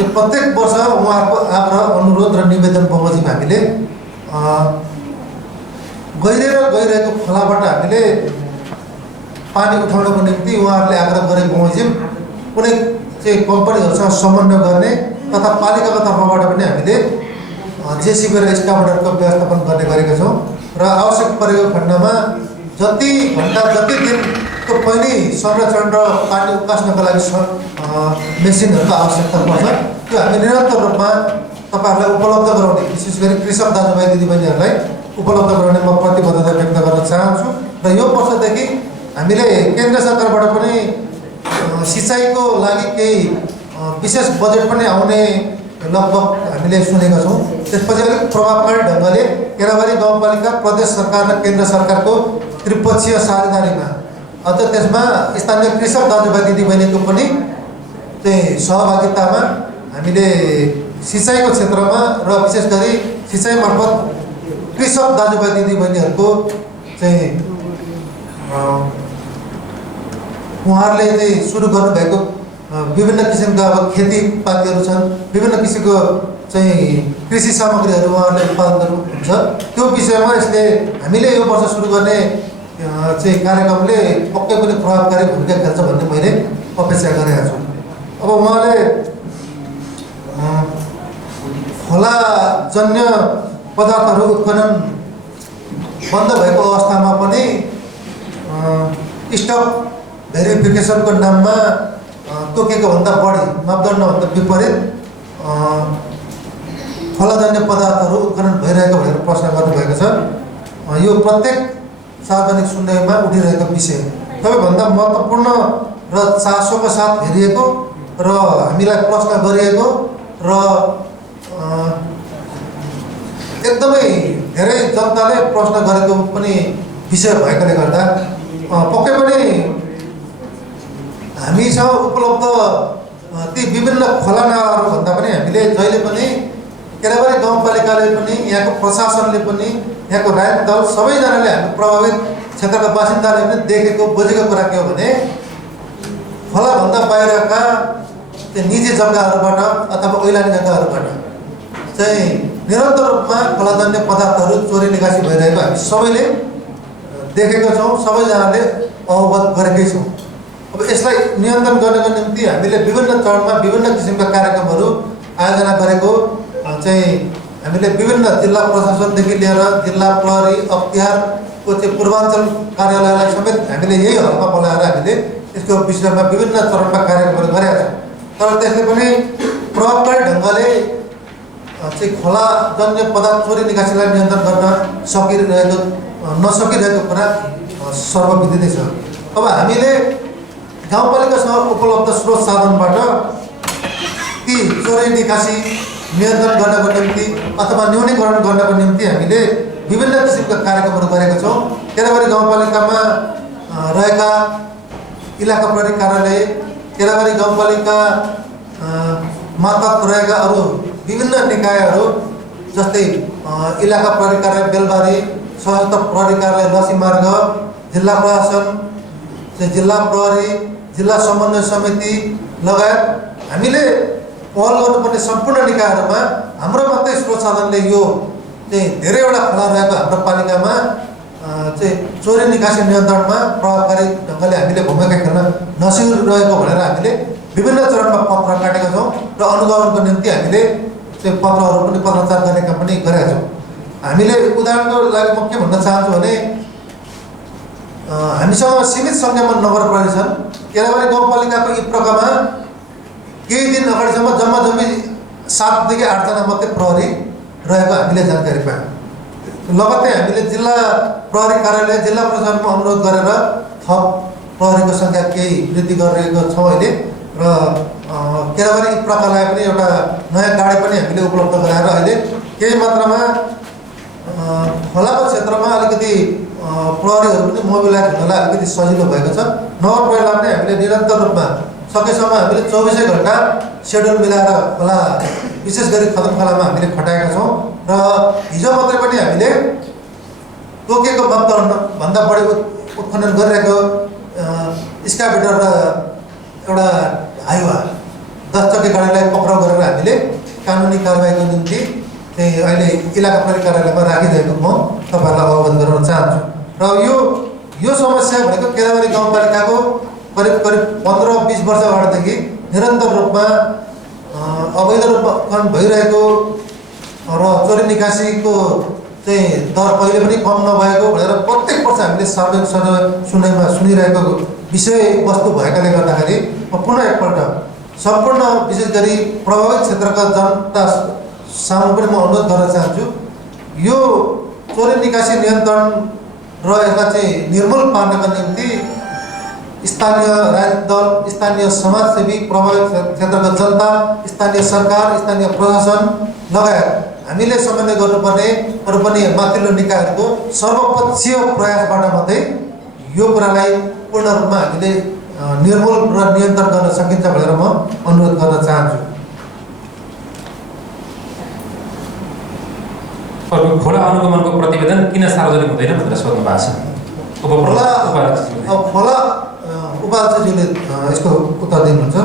प्रत्येक वर्ष उहाँहरूको आग्रह अनुरोध र निवेदन बमोजिम हामीले गइरहेको खोलाबाट हामीले पानी उठाउनको निम्ति उहाँहरूले आग्रह गरे बमोजिम कुनै चाहिँ कम्पनीहरूसँग समन्वय गर्ने तथा पालिकाको तर्फबाट पनि हामीले जेसिबी र स्काभेटरको व्यवस्थापन गर्ने गरेका छौँ। र आवश्यक परेको खण्डमा जति घन्टा जति दिनको पहिली संरक्षण र पानी उकास्नको लागि मेसिनहरूको आवश्यकता पर्छ त्यो हामी निरन्तर रूपमा तपाईँहरूलाई उपलब्ध गराउने, विशेष गरी कृषक दाजुभाइ दिदीबहिनीहरूलाई उपलब्ध गराउने म प्रतिबद्धता व्यक्त गर्न चाहन्छु। र यो वर्षदेखि हामीले केन्द्र सरकारबाट पनि सिँचाइको लागि केही विशेष बजेट पनि आउने लगभग हामीले सुनेका छौँ। त्यसपछि अलिक प्रभावकारी ढङ्गले केराबारी गाउँपालिका प्रदेश सरकार र केन्द्र सरकारको त्रिपक्षीय साझेदारीमा अझ त्यसमा स्थानीय कृषक दाजुभाइ दिदीबहिनीको पनि चाहिँ सहभागितामा हामीले सिँचाइको क्षेत्रमा र विशेष गरी सिँचाइ मार्फत कृषक दाजुभाइ दिदीबहिनीहरूको चाहिँ उहाँहरूले चाहिँ सुरु गर्नुभएको विभिन्न किसिमका अब खेतीपातीहरू छन्, विभिन्न किसिमको चाहिँ कृषि सामग्रीहरू उहाँहरूले उत्पादन हुन्छ। त्यो विषयमा यसले हामीले यो वर्ष सुरु गर्ने चाहिँ कार्यक्रमले पक्कै पनि प्रभावकारी भूमिका खेल्छ भन्ने मैले अपेक्षा गरेको छु। अब उहाँले खोलाजन्य पदार्थहरू उत्खनन बन्द भएको अवस्थामा पनि स्टक भेरिफिकेसनको नाममा तोकेको भन्दा बढी मापदण्डभन्दा विपरीत खोलाजन्य पदार्थहरू उत्खनन भइरहेको भनेर प्रश्न गर्नुभएको छ। यो प्रत्येक सार्वजनिक सुनवाईमा उठिरहेको विषय सबैभन्दा महत्त्वपूर्ण र चासोको साथ हेरिएको र हामीलाई प्रश्न गरिएको र एकदमै धेरै जनताले प्रश्न गरेको पनि विषय भएकोले गर्दा पक्कै पनि हामीसँग उपलब्ध ती विभिन्न खोलानालाहरू भन्दा पनि हामीले जहिले पनि केराबारी गाउँपालिकाले पनि यहाँको प्रशासनले पनि यहाँको राजनीतिक दल सबैजनाले हामी प्रभावित क्षेत्रका बासिन्दाले पनि देखेको बुझेको कुरा के हो भने खोलाभन्दा बाहिरका त्यो निजी जग्गाहरूबाट अथवा ओइलानी जग्गाहरूबाट चाहिँ निरन्तर रूपमा खोलाजन्य पदार्थहरू चोरी निकासी भइरहेको हामी सबैले देखेका छौँ, सबैजनाले अवगत गरेकै छौँ। अब यसलाई नियन्त्रण गर्नको निम्ति हामीले विभिन्न चरणमा विभिन्न किसिमका कार्यक्रमहरू आयोजना गरेको चाहिँ हामीले विभिन्न जिल्ला प्रशासनदेखि लिएर जिल्ला प्रहरी अख्तियारको चाहिँ पूर्वाञ्चल कार्यालयलाई समेत हामीले यही हलमा बोलाएर हामीले यसको विषयमा विभिन्न चरणमा कार्यक्रमहरू गरेका छौँ। तर त्यसले पनि प्रभावकारी ढङ्गले चाहिँ खोलाजन्य पदार्थ चोरी निकासीलाई नियन्त्रण गर्न नसकिरहेको कुरा सर्वविदितै छ। अब हामीले गाउँपालिकासँग उपलब्ध स्रोत साधनबाट ती चोरी निकासी नियन्त्रण गर्नको निम्ति अथवा न्यूनीकरण गर्नको निम्ति हामीले विभिन्न किसिमका कार्यक्रमहरू गरेका छौँ। केराबारी गाउँपालिकामा रहेका इलाका प्रहरी कार्यालय, केराबारी गाउँपालिका मार्फत रहेका अरू विभिन्न निकायहरू जस्तै इलाका प्रहरी कार्यालय बेलबारी, सशस्त्र प्रहरी कार्यालय लसी मार्ग, जिल्ला प्रशासन, जिल्ला प्रहरी, जिल्ला समन्वय समिति लगायत हामीले पहल गर्नुपर्ने सम्पूर्ण निकायहरूमा हाम्रो मात्रै स्रोत साधनले यो चाहिँ धेरैवटा खोला रहेको हाम्रो पालिकामा चाहिँ चोरी निकासी नियन्त्रणमा प्रभावकारी ढङ्गले हामीले भूमिका खेल्न नसकिरहेको भनेर हामीले विभिन्न चरणमा पत्र काटेका छौँ र अनुगमनको निम्ति हामीले चाहिँ पत्रहरू पनि पत्राचार गर्ने काम पनि गरेका छौँ। हामीले उदाहरणको लागि म के भन्न चाहन्छु भने हामीसँग सीमित सङ्ख्यामा नगर प्रहरी छन्। केराबारी गाउँपालिकाको यी प्रकारमा केही दिन अगाडिसम्म जम्मा 7 देखि 8 जना मात्रै प्रहरी रहेको हामीले जानकारी पायौँ। लगत्तै हामीले जिल्ला प्रहरी कार्यालय, जिल्ला प्रशासनमा अनुरोध गरेर थप प्रहरीको सङ्ख्या केही वृद्धि गरिरहेको छौँ अहिले र केराबारी प्रकारलाई पनि एउटा नयाँ गाडी पनि हामीले उपलब्ध गराएर अहिले केही मात्रामा खोलाको क्षेत्रमा अलिकति प्रहरीहरू पनि मोबिलाइज हुनलाई अलिकति सजिलो भएको छ। नगर प्रहरीलाई पनि हामीले निरन्तर रूपमा सकेसम्म हामीले 24 घण्टा सेड्युल मिलाएर खोला विशेष गरी खदम खोलामा हामीले खटाएका छौँ र हिजो मात्रै पनि हामीले तोकेको भन्दा बढी उत्खनन गरिरहेको स्काभेटर र एउटा हाइवा 10 चक्के गाडीलाई पक्राउ गरेर हामीले कानुनी कारबाहीको निम्ति चाहिँ अहिले इलाका प्रहरी कार्यालयमा राखिदिएको म तपाईँहरूलाई अवगत गराउन चाहन्छु। र यो समस्या भनेको केराबारी गाउँपालिकाको करिब 15-20 वर्ष अगाडिदेखि निरन्तर रूपमा अवैध रूपमा भइरहेको र चोरी निकासीको चाहिँ दर कहिले पनि कम नभएको भनेर प्रत्येक वर्ष हामीले सार्वजनिक सुनिरहेको विषयवस्तु भएकाले गर्दाखेरि म पुनः एकपल्ट सम्पूर्ण विशेष गरी प्रभावित क्षेत्रका जनता सामु पनि म अनुरोध गर्न चाहन्छु। यो चोरी निकासी नियन्त्रण र यसलाई चाहिँ निर्मूल पार्नका निम्ति स्थानीय राजनीतिक दल, स्थानीय समाजसेवी, प्रभावित क्षेत्रका जनता, स्थानीय सरकार, स्थानीय प्रशासन लगायत हामीले समन्वय गर्नुपर्ने अरू पनि माथिल्लो निकायहरूको सर्वपक्षीय प्रयासबाट मात्रै यो कुरालाई पूर्ण रूपमा हामीले निर्मूल र नियन्त्रण गर्न सकिन्छ भनेर म अनुरोध गर्न चाहन्छु। खोला अनुगमनको प्रतिवेदन किन सार्वजनिक हुँदैन भनेर सोध्नु भएको छ। खोला उपाध्यक्षज्यूले यसको उत्तर दिनुहुन्छ।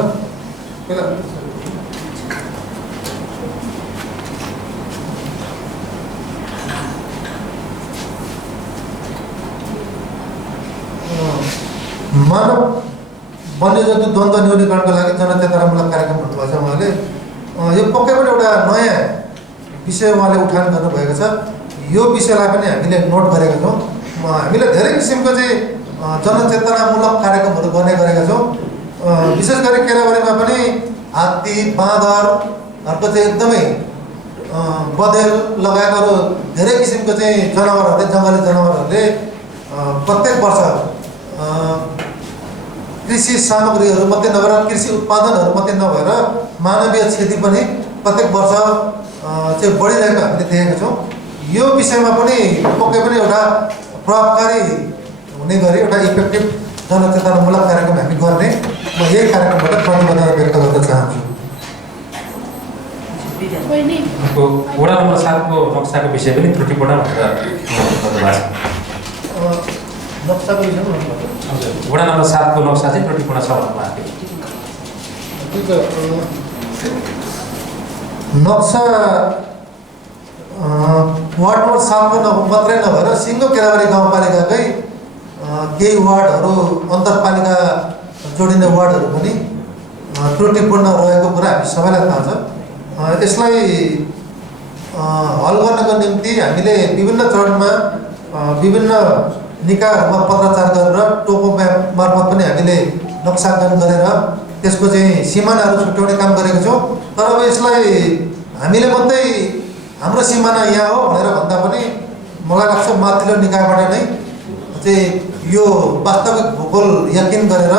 मानव वन्यजन्तु द्वन्द्व न्यूनीकरणको लागि जनचेतनामूलक कार्यक्रम भन्नुभएको छ उहाँले। यो पक्कै पनि एउटा नयाँ विषय उहाँले उठान गर्नुभएको छ। यो विषयलाई पनि हामीले नोट गरेका छौँ। हामीले धेरै किसिमको चाहिँ जनचेतनामूलक कार्यक्रमहरू गर्ने गरेका छौँ। विशेष गरी केराबारीमा पनि हात्ती, बाँदरहरूको चाहिँ एकदमै बँदेल लगायत अरू धेरै किसिमको चाहिँ जनावरहरूले, जङ्गली जनावरहरूले प्रत्येक वर्ष कृषि सामग्रीहरू मात्रै नभएर कृषि उत्पादनहरू मात्रै नभएर मानवीय क्षति पनि प्रत्येक वर्ष चाहिँ बढिरहेको हामीले देखेका छौँ। यो विषयमा पनि पक्कै पनि एउटा प्रभावकारी हुने गरी एउटा इफेक्टिभ जनचेतनामूलक कार्यक्रम हामी गर्ने म यही कार्यक्रमबाट प्रतिबद्धता व्यक्त गर्न चाहन्छु। वडा नम्बर 7 को नक्साको विषय पनि त्रुटिपूर्ण भनेर गर्नुभएको छ। नक्साको विषयमा वडा नम्बर 7 को नक्सा चाहिँ त्रुटिपूर्ण छ भन्नुभएको थियो। नक्सा वार्ड नम्बर 7 को मात्रै नभएर सिङ्गो केराबारी गाउँपालिकाकै केही वार्डहरू अन्तरपालिका जोडिने वार्डहरू पनि त्रुटिपूर्ण रहेको कुरा हामी सबैलाई थाहा छ। यसलाई हल गर्नको निम्ति हामीले विभिन्न चरणमा विभिन्न निकायहरूमा पत्राचार गरेर टोपो म्याप मार्फत पनि हामीले नक्साङ्कन गरेर त्यसको चाहिँ सिमानाहरू छुट्याउने काम गरेको छौँ। तर अब यसलाई हामीले मात्रै हाम्रो सिमाना यहाँ हो भनेर भन्दा पनि मलाई लाग्छ माथिल्लो निकायबाट नै चाहिँ यो वास्तविक भूगोल यकिन गरेर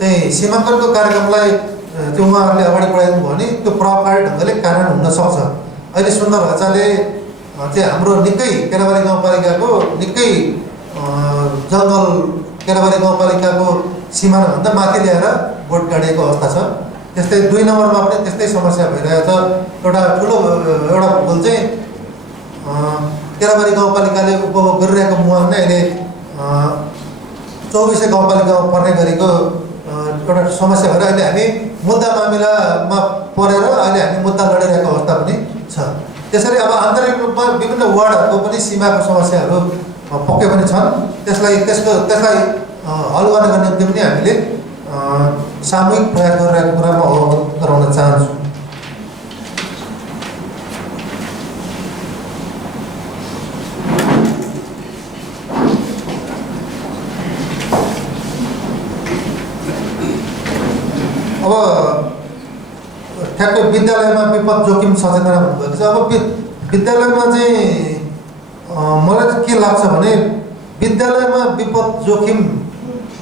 चाहिँ सीमाङ्कनको कार्यक्रमलाई त्यो उहाँहरूले अगाडि बढाइदिनु भयो भने त्यो प्रभावकारी ढङ्गले कार्यान्वयन हुन सक्छ। अहिले सुन्दर हजाले चाहिँ हाम्रो निकै केराबारी गाउँपालिकाको निकै जङ्गल केराबारी गाउँपालिकाको सिमानाभन्दा माथि ल्याएर बोट गाडिएको अवस्था छ। त्यस्तै 2 नम्बरमा पनि त्यस्तै समस्या भइरहेको छ। एउटा ठुलो एउटा भूगोल चाहिँ केराबारी गाउँपालिकाले उपभोग गरिरहेको मुहान नै अहिले 24 गाउँपालिकामा पर्ने गरेको एउटा समस्या भएर अहिले हामी मुद्दा मामिलामा परेर अहिले हामी मुद्दा लडिरहेको अवस्था पनि छ। त्यसरी अब आन्तरिक रूपमा विभिन्न वार्डहरूको पनि सीमाको समस्याहरू पक्कै पनि छन्। त्यसलाई हल गर्नको निम्ति पनि हामीले सामूहिक प्रयास गरिरहेको कुरामा अवगत गराउन चाहन्छु। अब ठ्याक्कै विद्यालयमा विपद जोखिम सचेतना भन्नुभएको छ। अब विद्यालयमा चाहिँ मलाई के लाग्छ भने विद्यालयमा विपद जोखिम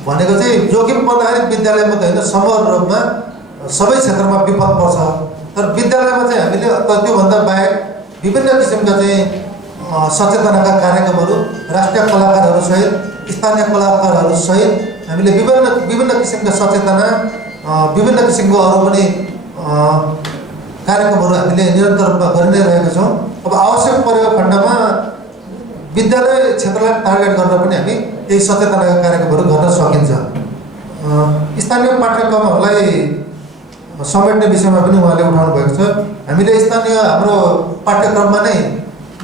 भनेको चाहिँ जोखिम पर्दाखेरि विद्यालयमा त होइन समग्र रूपमा सबै क्षेत्रमा विपद पर्छ। तर विद्यालयमा चाहिँ हामीले त्योभन्दा बाहेक विभिन्न किसिमका चाहिँ सचेतनाका कार्यक्रमहरू राष्ट्रिय कलाकारहरूसहित स्थानीय कलाकारहरूसहित हामीले विभिन्न किसिमका सचेतना विभिन्न किसिमको अरू पनि कार्यक्रमहरू हामीले निरन्तर रूपमा गरि नै रहेका छौँ। अब आवश्यक परेको खण्डमा विद्यालय क्षेत्रलाई टार्गेट गरेर पनि हामी यही सचेतनाका कार्यक्रमहरू गर्न सकिन्छ। स्थानीय पाठ्यक्रमहरूलाई समेट्ने विषयमा पनि उहाँले उठाउनु भएको छ। हामीले स्थानीय हाम्रो पाठ्यक्रममा नै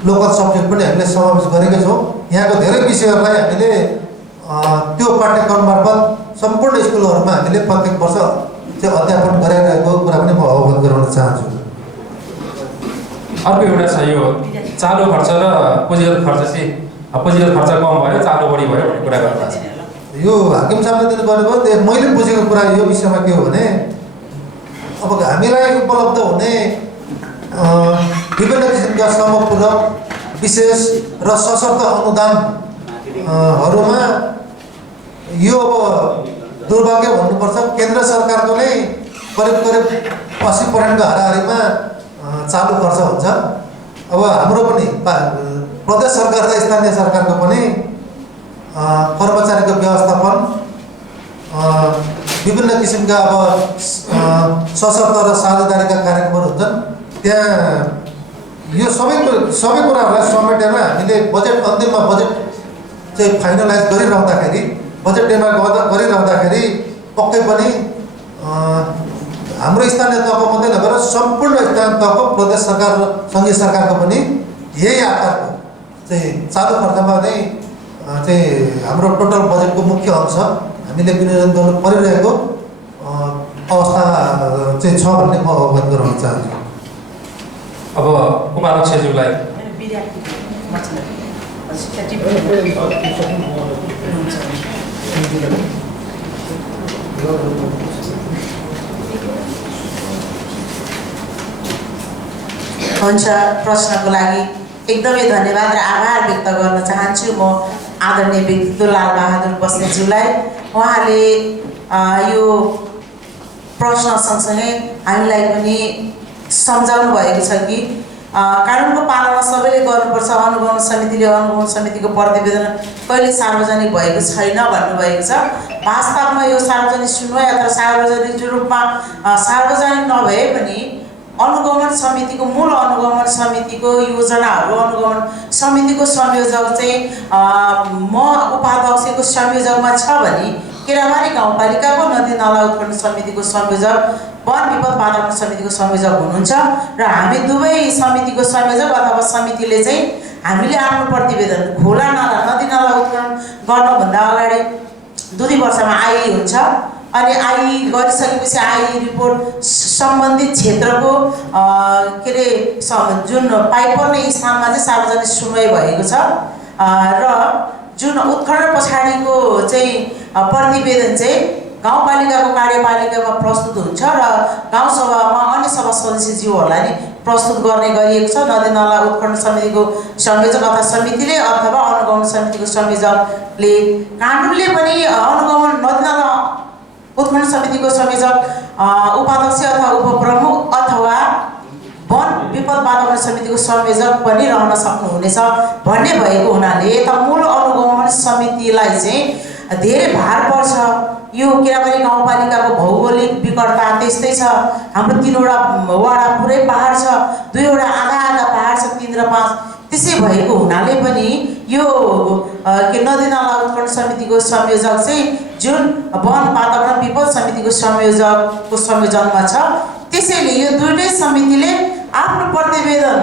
लोकल सब्जेक्ट पनि हामीले समावेश गरेका छौँ। यहाँको धेरै विषयहरूलाई हामीले त्यो पाठ्यक्रम मार्फत सम्पूर्ण स्कुलहरूमा हामीले प्रत्येक वर्ष चाहिँ अध्यापन गराइरहेको कुरा पनि म अवगत गराउन चाहन्छु। अर्को एउटा छ यो चालु खर्च र पुँजीगत खर्च चाहिँ पुँजीगत खर्च कम भयो चालु बढी भयो भन्ने कुरा गर्नुहुन्छ। यो हाकिम साहबले दिनु पर्नुभयो त्यो मैले बुझेको कुरा यो विषयमा के हो भने अब हामीलाई उपलब्ध हुने विभिन्न किसिमका समपूरक विशेष र सशक्त अनुदानहरूमा यो अब दुर्भाग्य भन्नुपर्छ केन्द्र सरकारको नै करिब 80% हाराहारीमा चालु खर्च हुन्छ। अब हाम्रो पनि प्रदेश सरकार र स्थानीय सरकारको पनि कर्मचारीको व्यवस्थापन विभिन्न किसिमका अब सशक्त र साझेदारीका कार्यक्रमहरू हुन्छन्। त्यहाँ यो सबै कुराहरूलाई समेटेर हामीले बजेट अन्तिममा बजेट चाहिँ फाइनलाइज गरिरहँदाखेरि बजेट निर्माण गरिरहँदाखेरि पक्कै पनि हाम्रो स्थानीय तहको मात्रै नभएर सम्पूर्ण स्थानीय तहको प्रदेश सरकार र सङ्घीय सरकारको पनि यही आकारको चाहिँ चालु खर्चमा नै चाहिँ हाम्रो टोटल बजेटको मुख्य अंश हामीले विनियोजन गर्नु परिरहेको अवस्था चाहिँ छ भन्ने म अवगत गराउन चाहन्छु। अब उपाध्यक्षज्यूलाई हुन्छ प्रश्नको लागि एकदमै धन्यवाद र आभार व्यक्त गर्न चाहन्छु म आदरणीय व्यक्तित्व लालबहादुर बस्नेतज्यूलाई। उहाँले यो प्रश्न सँगसँगै हामीलाई पनि सम्झाउनु भएको छ कि कानुनको पालना सबैले गर्नुपर्छ। अनुगमन समितिको प्रतिवेदन कहिले सार्वजनिक भएको छैन भन्नुभएको छ। वास्तवमा यो सार्वजनिक सुनवाई अथवा सार्वजनिक रूपमा सार्वजनिक नभए पनि अनुगमन समितिको मूल अनुगमन समितिको योजनाहरू अनुगमन समितिको संयोजक चाहिँ म उपाध्यक्षको संयोजकमा छ भने केराबारी गाउँपालिकाको नदी नाला उत्खनन समितिको संयोजक वन विपद वातावरण समितिको संयोजक हुनुहुन्छ र हामी दुवै समितिको संयोजक अथवा समितिले चाहिँ हामीले आफ्नो प्रतिवेदन खोला नाला नदी नाला उत्खनन गर्नुभन्दा अगाडि 2 वर्षमा आइ हुन्छ अनि आइ गरिसकेपछि आइ रिपोर्ट सम्बन्धित क्षेत्रको के अरे जुन पाइपर्ने स्थानमा चाहिँ सार्वजनिक सुनवाई भएको छ र जुन उत्खनन पछाडिको चाहिँ प्रतिवेदन चाहिँ गाउँपालिकाको कार्यपालिकामा प्रस्तुत हुन्छ र गाउँसभामा अन्य सभा सदस्यज्यूहरूलाई नि प्रस्तुत गर्ने गरिएको छ। नदी नाला उत्खनन समितिको संयोजक अथवा समितिले अथवा अनुगमन समितिको संयोजकले कानुनले पनि अनुगमन नदी नाला उत्खनन समितिको संयोजक उपाध्यक्ष अथवा उपप्रमुख अथवा वन विपद वातावरण समितिको संयोजक पनि रहन सक्नुहुनेछ भन्ने भएको हुनाले त मूल अनुगमन समितिलाई चाहिँ धेरै भार पर्छ। यो केराबारी गाउँपालिकाको भौगोलिक विकटता त्यस्तै छ। हाम्रो 3वटा वडा पुरै पहाड छ, 2वटा आधा पहाड छ, 3 र 5 त्यसै भएको हुनाले पनि यो नदी नाला उत्खनन समितिको संयोजक चाहिँ जुन वन वातावरण विपद समितिको संयोजकको संयोजनमा छ। त्यसैले यो दुईटै समितिले आफ्नो प्रतिवेदन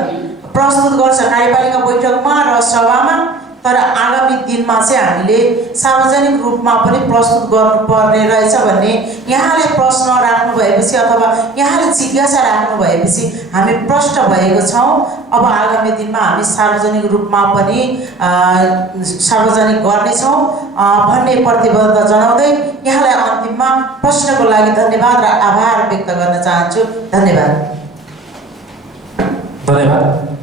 प्रस्तुत गर्छ कार्यपालिका बैठकमा र सभामा, तर आगामी दिनमा चाहिँ हामीले सार्वजनिक रूपमा पनि प्रस्तुत गर्नुपर्ने रहेछ भन्ने यहाँले प्रश्न राख्नु भएपछि अथवा यहाँले जिज्ञासा राख्नु भएपछि हामी प्रष्ट भएको छौँ। अब आगामी दिनमा हामी सार्वजनिक रूपमा पनि सार्वजनिक गर्नेछौँ भन्ने प्रतिबद्धता जनाउँदै यहाँलाई अन्तिममा प्रश्नको लागि धन्यवाद र आभार व्यक्त गर्न चाहन्छु। धन्यवाद।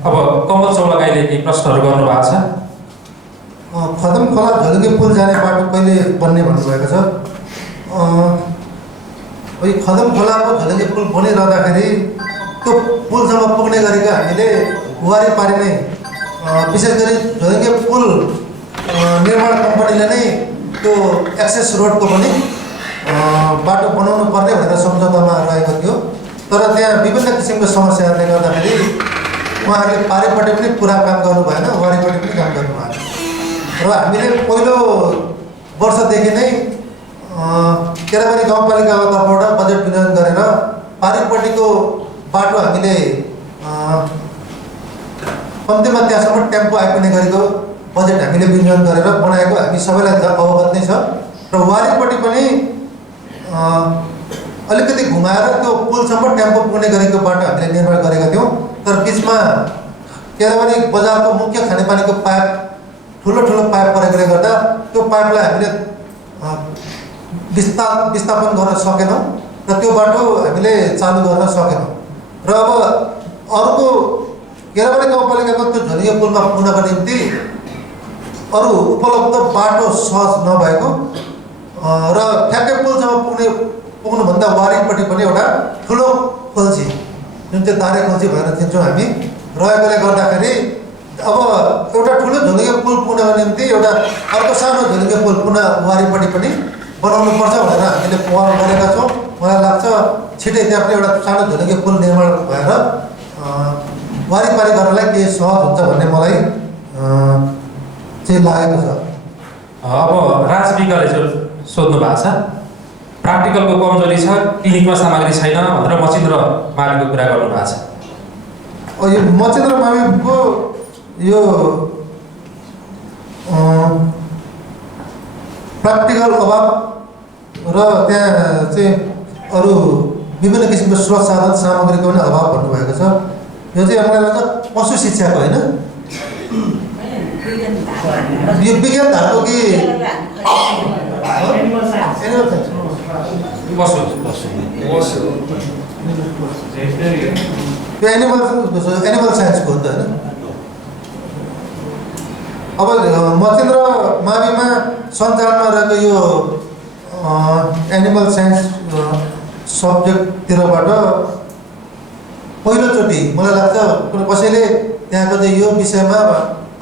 अब कमल चौलागाईले केही प्रश्नहरू गर्नुभएको छ। खदम खोला झोलुङ्गे पुल जाने बाटो कहिले बन्ने भन्नुभएको छ। यो खदम खोलाको झोलुङ्गे पुल बनिरहँदाखेरि त्यो पुलसम्म पुग्ने गरेको हामीले वारिपारि नै विशेष गरी झोलुङ्गे पुल निर्माण कम्पनीले नै त्यो एक्सेस रोडको पनि बाटो बनाउनु पर्ने भनेर सम्झौतामा रहेको थियो। तर त्यहाँ विभिन्न किसिमको समस्याहरूले गर्दाखेरि उहाँहरूले पारिपट्टि पनि पुरा काम गर्नु भएन, वारिपट्टि पनि काम गर्नु भएन र हामीले पहिलो वर्षदेखि नै केराबारी गाउँपालिकाको तर्फबाट बजेट विनियोजन गरेर पारिपट्टिको बाटो हामीले कम्तीमा त्यहाँसम्म टेम्पो आइपुग्ने गरेको बजेट हामीले विनियोजन गरेर बनाएको हामी सबैलाई अवगत नै छ। र वारिपट्टि पनि अलिकति घुमाएर त्यो पुलसम्म टेम्पो पुग्ने गरेको बाटो हामीले निर्माण गरेका थियौँ। तर बिचमा केराबारी बजारको मुख्य खानेपानीको पाइप ठुलो पाइप परेकोले गर्दा त्यो पाइपलाई हामीले विस्थापन गर्न सकेनौँ र त्यो बाटो हामीले चालु गर्न सकेनौँ। र अब अर्को केराबारी गाउँपालिकाको त्यो झोलुङ्गे पुलमा पुग्नको निम्ति अरू उपलब्ध बाटो सहज नभएको र ठ्याक्कै पुलसम्म पुग्नुभन्दा वारिपट्टि पनि एउटा ठुलो खोल्सी जुन चाहिँ दारे खोल्सी भनेर चिन्छौँ हामी रहेकोले गर्दाखेरि अब एउटा ठुलो झोलुङ्गे पुल पुग्नको निम्ति एउटा अर्को सानो झोलुङ्गे पुल पुनः वारिपट्टि पनि बनाउनुपर्छ भनेर हामीले पहल गरेका छौँ। मलाई लाग्छ छिटै त्यहाँ पनि एउटा सानो झोलुङ्गे पुल निर्माण भएर वारिपारि गर्नलाई केही सहज हुन्छ भन्ने मलाई चाहिँ लागेको छ। अब राजविकले सोध्नु भएको छ, प्र्याक्टिकलको कमजोरी छ, क्लिनिकमा सामग्री छैन भनेर मचिन्द्र माविको कुरा गर्नुभएको छ। यो मचिन्द्र माविको यो प्र्याक्टिकल अभाव र त्यहाँ चाहिँ अरू विभिन्न किसिमको स्रोत साधन सामग्रीको पनि अभाव भन्नुभएको छ। यो चाहिँ मलाई लाग्छ पशु शिक्षाको होइन, यो विज्ञान धारको कि त्यो एनिमल साइन्सको हो नि त होइन। अब मचिन्द्र माविमा सञ्चालनमा रहेको यो एनिमल साइन्स सब्जेक्टतिरबाट पहिलोचोटि मलाई लाग्छ कसैले त्यहाँको चाहिँ यो विषयमा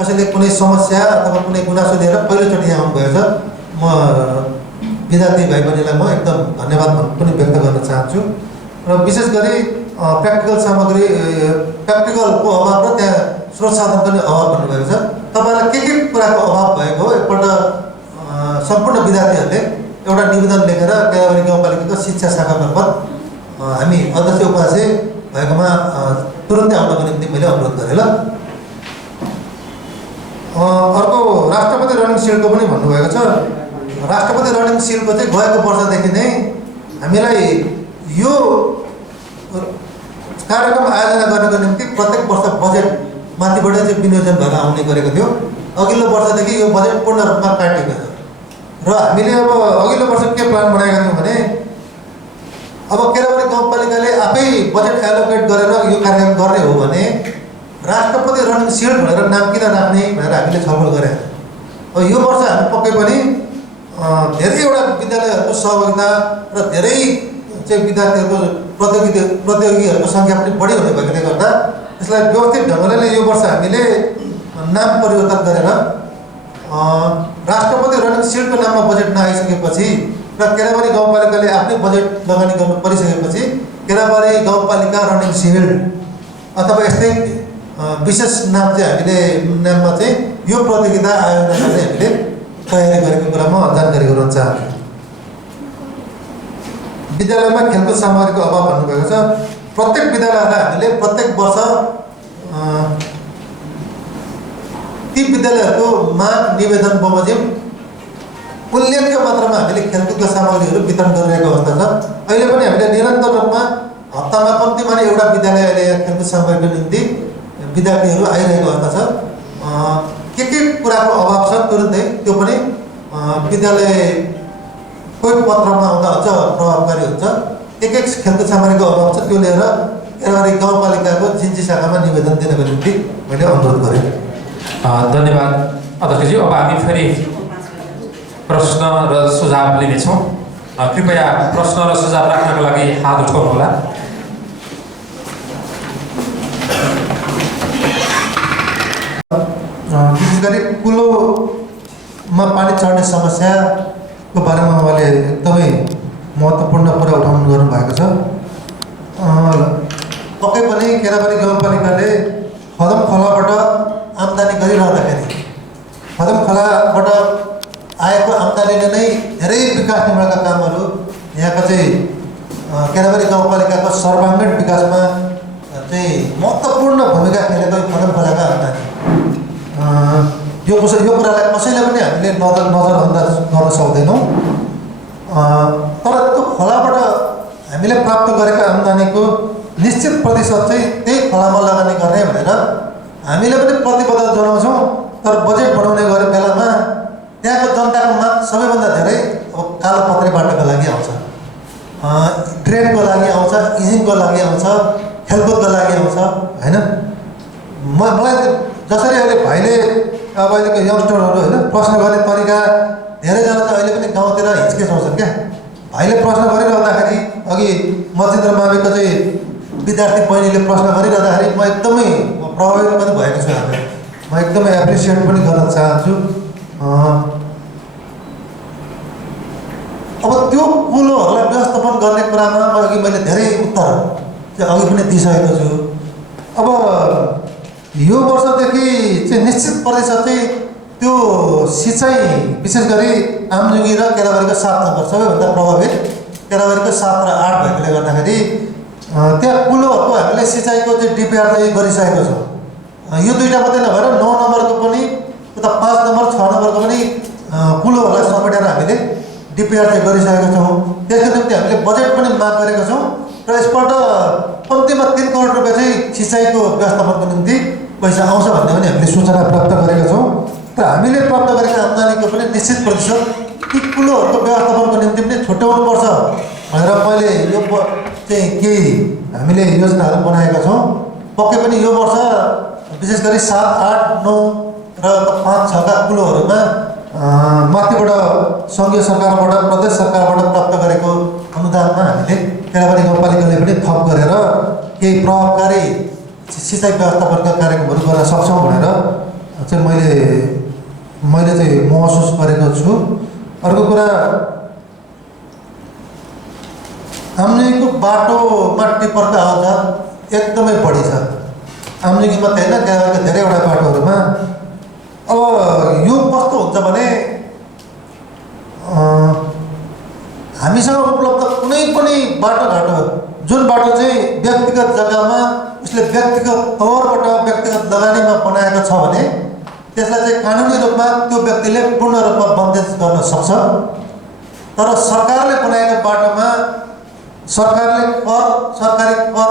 कसैले कुनै समस्या अथवा कुनै गुनासो लिएर पहिलोचोटि यहाँ आउनुभएको छ। म विद्यार्थी भाइ बहिनीलाई म एकदम धन्यवाद पनि व्यक्त गर्न चाहन्छु। र विशेष गरी प्र्याक्टिकल सामग्री प्र्याक्टिकलको अभाव र त्यहाँ स्रोत साधनको पनि अभाव भन्नुभएको छ। तपाईँलाई के कुराको अभाव भएको हो एकपल्ट सम्पूर्ण विद्यार्थीहरूले एउटा निवेदन लेखेर केराबारी गाउँपालिकाको शिक्षा शाखा मार्फत हामी अध्यक्ष उपाध्यक्ष भएकोमा तुरन्तै आउनको निम्ति मैले अनुरोध गरेँ ल। अर्को राष्ट्रपति रनिङ सिल्डको पनि भन्नुभएको छ। राष्ट्रपति रनिङ सिल्डको चाहिँ गएको वर्षदेखि नै हामीलाई यो कार्यक्रम आयोजना गर्नको निम्ति प्रत्येक वर्ष बजेट माथिबाट चाहिँ विनियोजन भएर आउने गरेको थियो। अघिल्लो वर्षदेखि यो बजेट पूर्ण रूपमा काटिएको छ र हामीले अब अघिल्लो वर्ष के प्लान बनाएका थियौँ भने अब केराबारी गाउँपालिकाले आफै बजेट एलोकेट गरेर यो कार्यक्रम गर्ने हो भने राष्ट्रपति रनिङ सिल्ड भनेर नाम किन राख्ने भनेर हामीले छलफल गरेका थियौँ। अब यो वर्ष हामी पक्कै पनि धेरैवटा विद्यालयहरूको सहभागिता र धेरै चाहिँ विद्यार्थीहरूको प्रतियोगीहरूको सङ्ख्या पनि बढी हुने भएकोले गर्दा यसलाई व्यवस्थित ढङ्गले यो वर्ष हामीले नाम परिवर्तन गरेर राष्ट्रपति रनिङ सिल्डको नाममा बजेट नआइसकेपछि र केराबारी गाउँपालिकाले आफ्नै बजेट लगानी गर्नु परिसकेपछि केराबारी गाउँपालिका रनिङ सिल्ड अथवा यस्तै विशेष नाम चाहिँ हामीले नाममा चाहिँ यो प्रतियोगिता आयोजना गर्ने हामीले तयारी गरेको कुरामा जानकारी गराउन चाहन्छु। विद्यालयमा खेलकुद सामग्रीको अभाव भन्नुभएको छ। प्रत्येक विद्यालयलाई हामीले प्रत्येक वर्ष ती विद्यालयहरूको माग निवेदन बमोजिम उल्लेख्य मात्रामा हामीले खेलकुदका सामग्रीहरू वितरण गरिरहेको अवस्था छ। अहिले पनि हामीले निरन्तर रूपमा हप्तामा कम्तीमा एउटा विद्यालयले खेलकुद सामग्रीको निम्ति विद्यार्थीहरू आइरहेको अवस्था छ। के कुराको अभाव छ तुरुन्तै त्यो पनि विद्यालयको पत्रमा आउँदा अझ प्रभावकारी हुन्छ। एक खेलकुद सामग्रीको अभाव छ त्यो लिएर केराबारी गाउँपालिकाको जिन्जी शाखामा निवेदन दिनको निम्ति मैले अनुरोध गरेँ। धन्यवाद अध्यक्षज्यू। अब हामी फेरि प्रश्न र सुझाव लिनेछौँ। कृपया प्रश्न र सुझाव राख्नको लागि हात उठाउनुहोला। विशेष गरी कुलोमा पानी चढ्ने समस्याको बारेमा उहाँले एकदमै महत्त्वपूर्ण कुरा उठाउनु गर्नुभएको छ। पक्कै पनि केराबारी गाउँपालिकाले फदम खोलाबाट आम्दानी गरिरहँदाखेरि फदम खोलाबाट आएको आम्दानीले नै धेरै विकास निर्माणका कामहरू यहाँका चाहिँ केराबारी गाउँपालिकाको सर्वाङ्गीण विकासमा चाहिँ महत्त्वपूर्ण भूमिका खेलेको फदम खोलाका आम्दानी यो कुरालाई कसैले पनि हामीले नजरअन्दाज गर्न सक्दैनौँ। तर त्यो खोलाबाट हामीले प्राप्त गरेका आम्दानीको निश्चित प्रतिशत चाहिँ त्यही खोलामा लगानी गर्ने भनेर हामीले पनि प्रतिबद्धता जनाउँछौँ। तर बजेट बनाउने गरे बेलामा त्यहाँको जनताको माग सबैभन्दा धेरै अब कालोपत्रे बाटोको लागि आउँछ, ड्रेनको लागि आउँछ, इजिङको लागि आउँछ, खेलकुदको लागि आउँछ होइन। मलाई जसरी अहिले भाइले अब अहिलेको यङ्स्टरहरू होइन प्रश्न गर्ने तरिका धेरैजना त अहिले पनि गाउँतिर हिचकिचाउँछन् क्या। भाइले प्रश्न गरिरहँदाखेरि अघि मचिन्द्र माविको चाहिँ विद्यार्थी बहिनीले प्रश्न गरिरहँदाखेरि म एकदमै प्रभावित पनि भएको छु। हामीलाई म एकदमै एप्रिसिएट पनि गर्न चाहन्छु। अब त्यो कुलोहरूलाई व्यवस्थापन गर्ने कुरामा अघि मैले धेरै उत्तर चाहिँ अघि पनि दिइसकेको छु। अब यो वर्षदेखि चाहिँ निश्चित प्रतिशत चाहिँ त्यो सिँचाइ विशेष गरी आमजुङ्गी र केराबारीको 7 नम्बर सबैभन्दा प्रभावित केराबारीको 7 र 8 भएकोले गर्दाखेरि त्यहाँ कुलोहरूको हामीले सिँचाइको चाहिँ डिपिआर चाहिँ गरिसकेको छौँ। यो दुईवटा मात्रै नभएर 9 नम्बरको पनि उता 5 नम्बर 6 नम्बरको पनि कुलोहरूलाई समेटेर हामीले डिपिआर चाहिँ गरिसकेका छौँ। त्यसको निम्ति हामीले बजेट पनि माग गरेका छौँ र यसपल्ट कम्तीमा 3 करोड रुपियाँ चाहिँ सिँचाइको व्यवस्थापनको निम्ति पैसा आउँछ भन्ने पनि हामीले सूचना प्राप्त गरेका छौँ। र हामीले प्राप्त गरेका आम्दानीको पनि निश्चित प्रतिशत ती कुलोहरूको व्यवस्थापनको निम्ति पनि छुट्याउनुपर्छ भनेर मैले यो चाहिँ केही हामीले योजनाहरू बनाएका छौँ। पक्कै पनि यो वर्ष विशेष गरी 7, 8, 9 र 5, 6 का कुलोहरूमा माथिबाट सङ्घीय सरकारबाट प्रदेश सरकारबाट प्राप्त गरेको अनुदानमा हामीले केराबारी गाउँपालिकाले पनि थप गरेर केही प्रभावकारी सिँचाइ व्यवस्थापनका कार्यक्रमहरू गर्न सक्छौँ भनेर चाहिँ मैले चाहिँ महसुस गरेको छु। अर्को कुरा आम्नीको बाटोमा टिप्परको आवाज एकदमै बढी छ। आम्नीको मात्रै होइन, केराबारीको धेरैवटा बाटोहरूमा। अब यो कस्तो हुन्छ भने हामीसँग उपलब्ध कुनै पनि बाटोघाटो जुन बाटो चाहिँ व्यक्तिगत जग्गामा उसले व्यक्तिगत तौरबाट व्यक्तिगत लगानीमा बनाएको छ भने त्यसलाई चाहिँ कानुनी रूपमा त्यो व्यक्तिले पूर्ण रूपमा बन्देज गर्न सक्छ। तर सरकारले बनाएको बाटोमा सरकारले सरकारी कर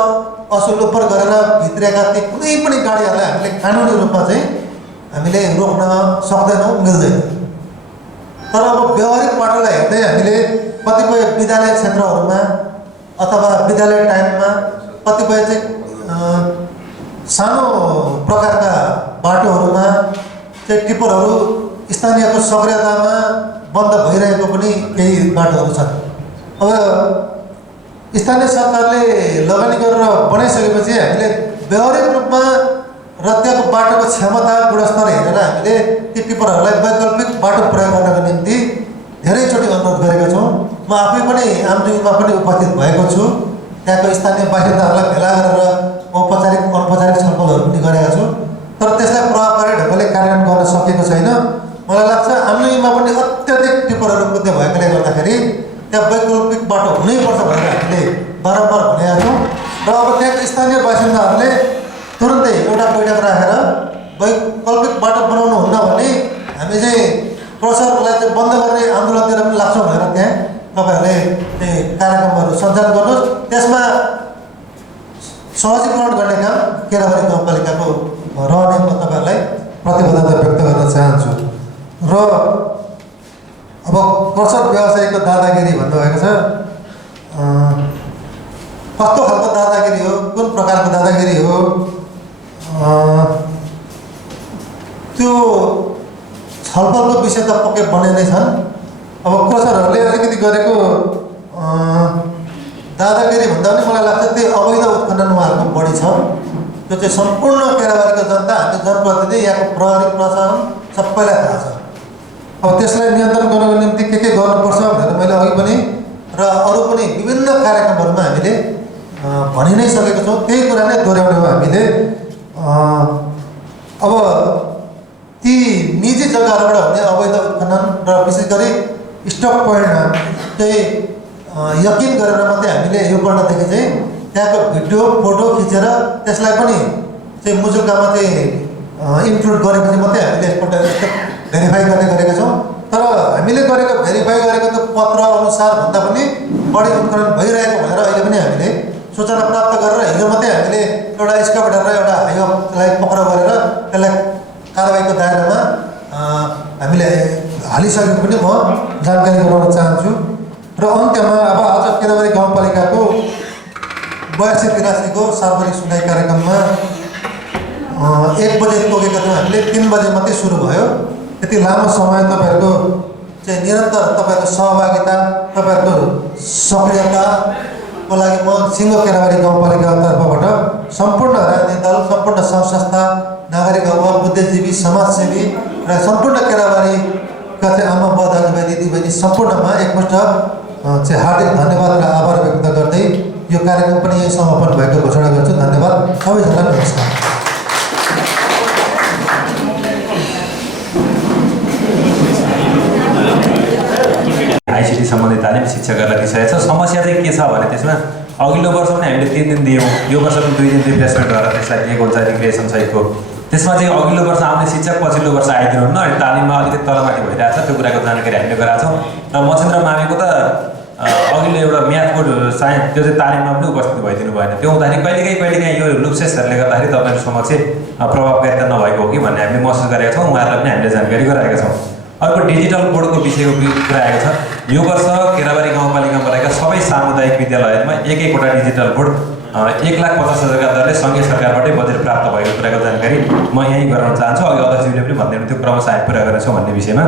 असुल उपर गरेर भित्रिएका ती कुनै पनि गाडीहरूलाई हामीले कानुनी रूपमा चाहिँ हामीले रोक्न सक्दैनौँ, मिल्दैन। तर अब व्यवहारिक बाटोलाई हेर्दै हामीले कतिपय विद्यालय क्षेत्रहरूमा अथवा विद्यालय टाइममा कतिपय चाहिँ सानो प्रकारका बाटोहरूमा चाहिँ टिप्परहरू स्थानीयको सक्रियतामा बन्द भइरहेको पनि केही बाटोहरू छन्। अब स्थानीय सरकारले लगानी गरेर बनाइसकेपछि हामीले व्यवहारिक रूपमा र त्यहाँको बाटोको क्षमता गुणस्तर हेरेर हामीले ती टिप्परहरूलाई वैकल्पिक बाटो प्रयोग गर्नको निम्ति धेरैचोटि अनुरोध गरेका छौँ। म आफै पनि आमजुङमा पनि उपस्थित भएको छु। त्यहाँको स्थानीय बासिन्दाहरूलाई भेला गरेर औपचारिक अनौपचारिक छलफलहरू पनि गरेका छु। तर त्यसलाई प्रभावकारी ढङ्गले कार्यान्वयन गर्न सकेको छैन। मलाई लाग्छ आमजुङमा पनि अत्याधिक टिप्परहरू कुद्ने भएकोले गर्दाखेरि त्यहाँ वैकल्पिक बाटो हुनैपर्छ भनेर हामीले बारम्बार भनेका छौँ। र अब त्यहाँको स्थानीय बासिन्दाहरूले तुरुन्तै एउटा बैठक राखेर वैकल्पिक बाटो बनाउनु हुन्न भने हामी चाहिँ क्रसरलाई चाहिँ बन्द गर्ने आन्दोलनतिर पनि लाग्छौँ भनेर त्यहाँ तपाईँहरूले चाहिँ कार्यक्रमहरू सञ्चालन गर्नुहोस्। त्यसमा सहजीकरण गर्ने काम केराबारी गाउँपालिकाको रहने म तपाईँहरूलाई प्रतिबद्धता व्यक्त गर्न चाहन्छु। र अब क्रसर व्यवसायीको दादागिरी भन्नुभएको छ। कस्तो खालको दादागिरी हो, कुन प्रकारको दादागिरी हो, त्यो छलफलको विषय त पक्कै बने नै छन्। अब क्रसरहरूले अलिकति गरेको दादागिरी भन्दा पनि मलाई लाग्छ त्यो अवैध उत्खनन उहाँहरूको बढी छ। त्यो चाहिँ सम्पूर्ण केराबारीको जनता, हामी जनप्रतिनिधि, यहाँको प्रहरी प्रशासन सबैलाई थाहा छ। अब त्यसलाई नियन्त्रण गर्नको निम्ति के गर्नुपर्छ भनेर मैले अघि पनि र अरू पनि विभिन्न कार्यक्रमहरूमा हामीले भनि नै सकेको छौँ। त्यही कुरा नै दोहोऱ्याउने हो हामीले। अब ती निजी जग्गाहरूबाट हुने अवैध उत्खनन र विशेष गरी स्टक पोइन्टमा चाहिँ यकिन गरेर मात्रै हामीले यो गर्नदेखि चाहिँ त्यहाँको भिडियो फोटो खिचेर त्यसलाई पनि चाहिँ मुजुकामा चाहिँ इन्क्लुड गरेपछि मात्रै हामीले एकपल्ट भेरिफाई गर्ने गरेका छौँ। तर हामीले गरेको भेरिफाई गरेको त्यो पत्र अनुसार भन्दा पनि बढी उत्खनन भइरहेको भनेर अहिले पनि हामीले सूचना प्राप्त गरेर हिजो मात्रै हामीले एउटा स्काभेटर र एउटा हाइवलाई पक्राउ गरेर त्यसलाई कारबाहीको दायरामा हामीले हालिसकेको पनि म जानकारी गराउन चाहन्छु। र अन्त्यमा अब आज केराबारी गाउँपालिकाको 82-83 को सार्वजनिक सुनाइ कार्यक्रममा 1 बजे तोकेका थियौँ हामीले, 3 बजे मात्रै सुरु भयो। यति लामो समय तपाईँहरूको चाहिँ निरन्तर तपाईँहरूको सहभागिता, तपाईँहरूको सक्रियताको लागि म सिङ्गो केराबारी गाउँपालिकाको तर्फबाट सम्पूर्ण राजनीतिक दल, सम्पूर्ण सङ्घ संस्था, नागरिक अगुवा, बुद्धिजीवी, समाजसेवी र सम्पूर्ण केराबारीका चाहिँ आमा बुवा दाजुभाइ दिदीबहिनी सम्पूर्णमा एकपल्ट चाहिँ हार्दिक धन्यवाद र आभार व्यक्त गर्दै यो कार्यक्रम पनि यही समापन भएको घोषणा गर्छु। धन्यवाद सबैजनालाई, नमस्कार। आइसिटी सम्बन्धी तालिम शिक्षकहरूलाई दिइसकेको छ। समस्या चाहिँ के छ भने त्यसमा अघिल्लो वर्ष पनि हामीले 3 दिन दियौँ, यो वर्ष पनि 2 दिन रिप्लेसमेन्ट गरेर त्यसलाई दिएको हुन्छ रिक्रिएसन सहितको। त्यसमा चाहिँ अघिल्लो वर्ष आउने शिक्षक पछिल्लो वर्ष आइदिनुहुन्न, अनि तालिममा अलिकति तलमाथि भइरहेको छ। त्यो कुराको जानकारी हामीले गराएको छौँ। र मच्छिन्द्र माविको त अघिल्लो एउटा म्याथको साइन्स त्यो चाहिँ तालिममा पनि उपस्थित भइदिनु भएन। त्यो हुँदाखेरि कहिलेकाहीँ यो लुप्सेसहरूले गर्दाखेरि तपाईँहरू समक्ष प्रभावकारिता नभएको हो कि भन्ने हामीले महसुस गरेका छौँ। उहाँहरूलाई पनि हामीले जानकारी गराएका छौँ। अर्को डिजिटल बोर्डको विषयको कुरा आएको छ। यो वर्ष केराबारी गाउँपालिकामा रहेका सबै सामुदायिक विद्यालयहरूमा एक-एकवटा डिजिटल बोर्ड 1,50,000 दरले सङ्घीय सरकारबाटै बजेट प्राप्त भएको कुराको जानकारी म यहीँ गराउन चाहन्छु। अघि अध्यक्षज्यूले पनि भनिदिनु थियो क्रमशः हामी पुरा गर्नेछौँ भन्ने विषयमा।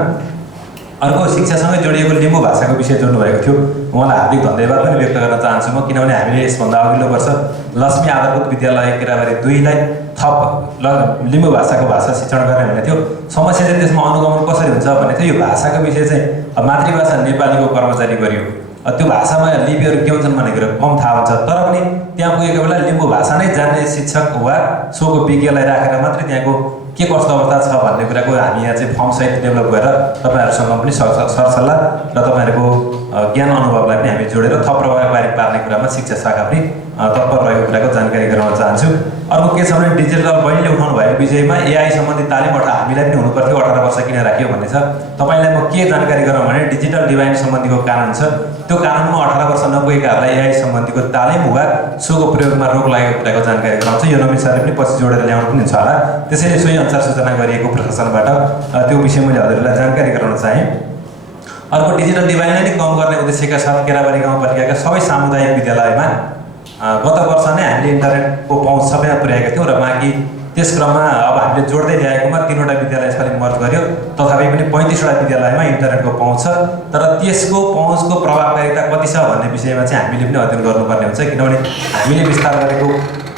अर्को शिक्षासँगै जोडिएको लिम्बू भाषाको विषय जोड्नु भएको थियो, उहाँलाई हार्दिक धन्यवाद पनि व्यक्त गर्न चाहन्छु म। किनभने हामीले यसभन्दा अघिल्लो वर्ष लक्ष्मी आधारभूत विद्यालय केराबारी 2लाई थप लिम्बू भाषाको भाषा शिक्षण गर्ने भनेको थियो। समस्या चाहिँ त्यसमा अनुगमन कसरी हुन्छ भने थियो, यो भाषाको विषय चाहिँ मातृभाषा नेपालीको कर्मचारी गरियो, त्यो भाषामा लिपिहरू के हुन्छन् भन्ने कुरा कम थाहा हुन्छ। तर पनि त्यहाँ पुगेको बेला लिम्बू भाषा नै जान्ने शिक्षक वा सोको विज्ञलाई राखेर मात्रै त्यहाँको के कस्तो अवस्था छ भन्ने कुराको हामी यहाँ चाहिँ फर्म सहित डेभलप गरेर तपाईँहरूसँग पनि सरसल्लाह र तपाईँहरूको ज्ञान अनुभवलाई पनि हामी जोडेर थप प्रभावकारी पार्ने कुरामा शिक्षा शाखा पनि तत्पर रहेको कुराको जानकारी गराउन चाहन्छु। अर्को के छ भने डिजिटल बहिनीले उठाउनु भएको विषयमा एआई सम्बन्धी तालिम हामीलाई पनि हुनुपर्थ्यो, 18 वर्ष किन राखियो भन्ने छ। तपाईँलाई म के जानकारी गराउँ भने डिजिटल डिभाइन सम्बन्धीको कानुन छ, त्यो कानुनमा 18 वर्ष नपुगेकाहरूलाई एआई सम्बन्धीको तालिम वा सोको प्रयोगमा रोक लागेको कुराको जानकारी गराउँछ। यो नवीन सरले पनि पछि जोडेर ल्याउनु पनि हुन्छ होला। त्यसैले सोही अनुसार सूचना गरिएको प्रशासनबाट त्यो विषय मैले हजुरहरूलाई जानकारी गराउन चाहेँ। अर्को डिजिटल डिभाइनलाई नै कम गर्ने उद्देश्यका साथ केराबारी गाउँपालिकाका सबै सामुदायिक विद्यालयमा गत वर्ष नै हामीले इन्टरनेटको पहुँच सबैमा पुर्याएका थियौँ र बाँकी त्यस क्रममा अब हामीले जोड्दै ल्याएकोमा 3वटा विद्यालय यसपालि मर्ज गर्यो। तथापि पनि 35वटा विद्यालयमा इन्टरनेटको पहुँच छ, तर त्यसको पहुँचको प्रभावकारिता कति छ भन्ने विषयमा चाहिँ हामीले पनि अध्ययन गर्नुपर्ने हुन्छ, किनभने हामीले विस्तार गरेको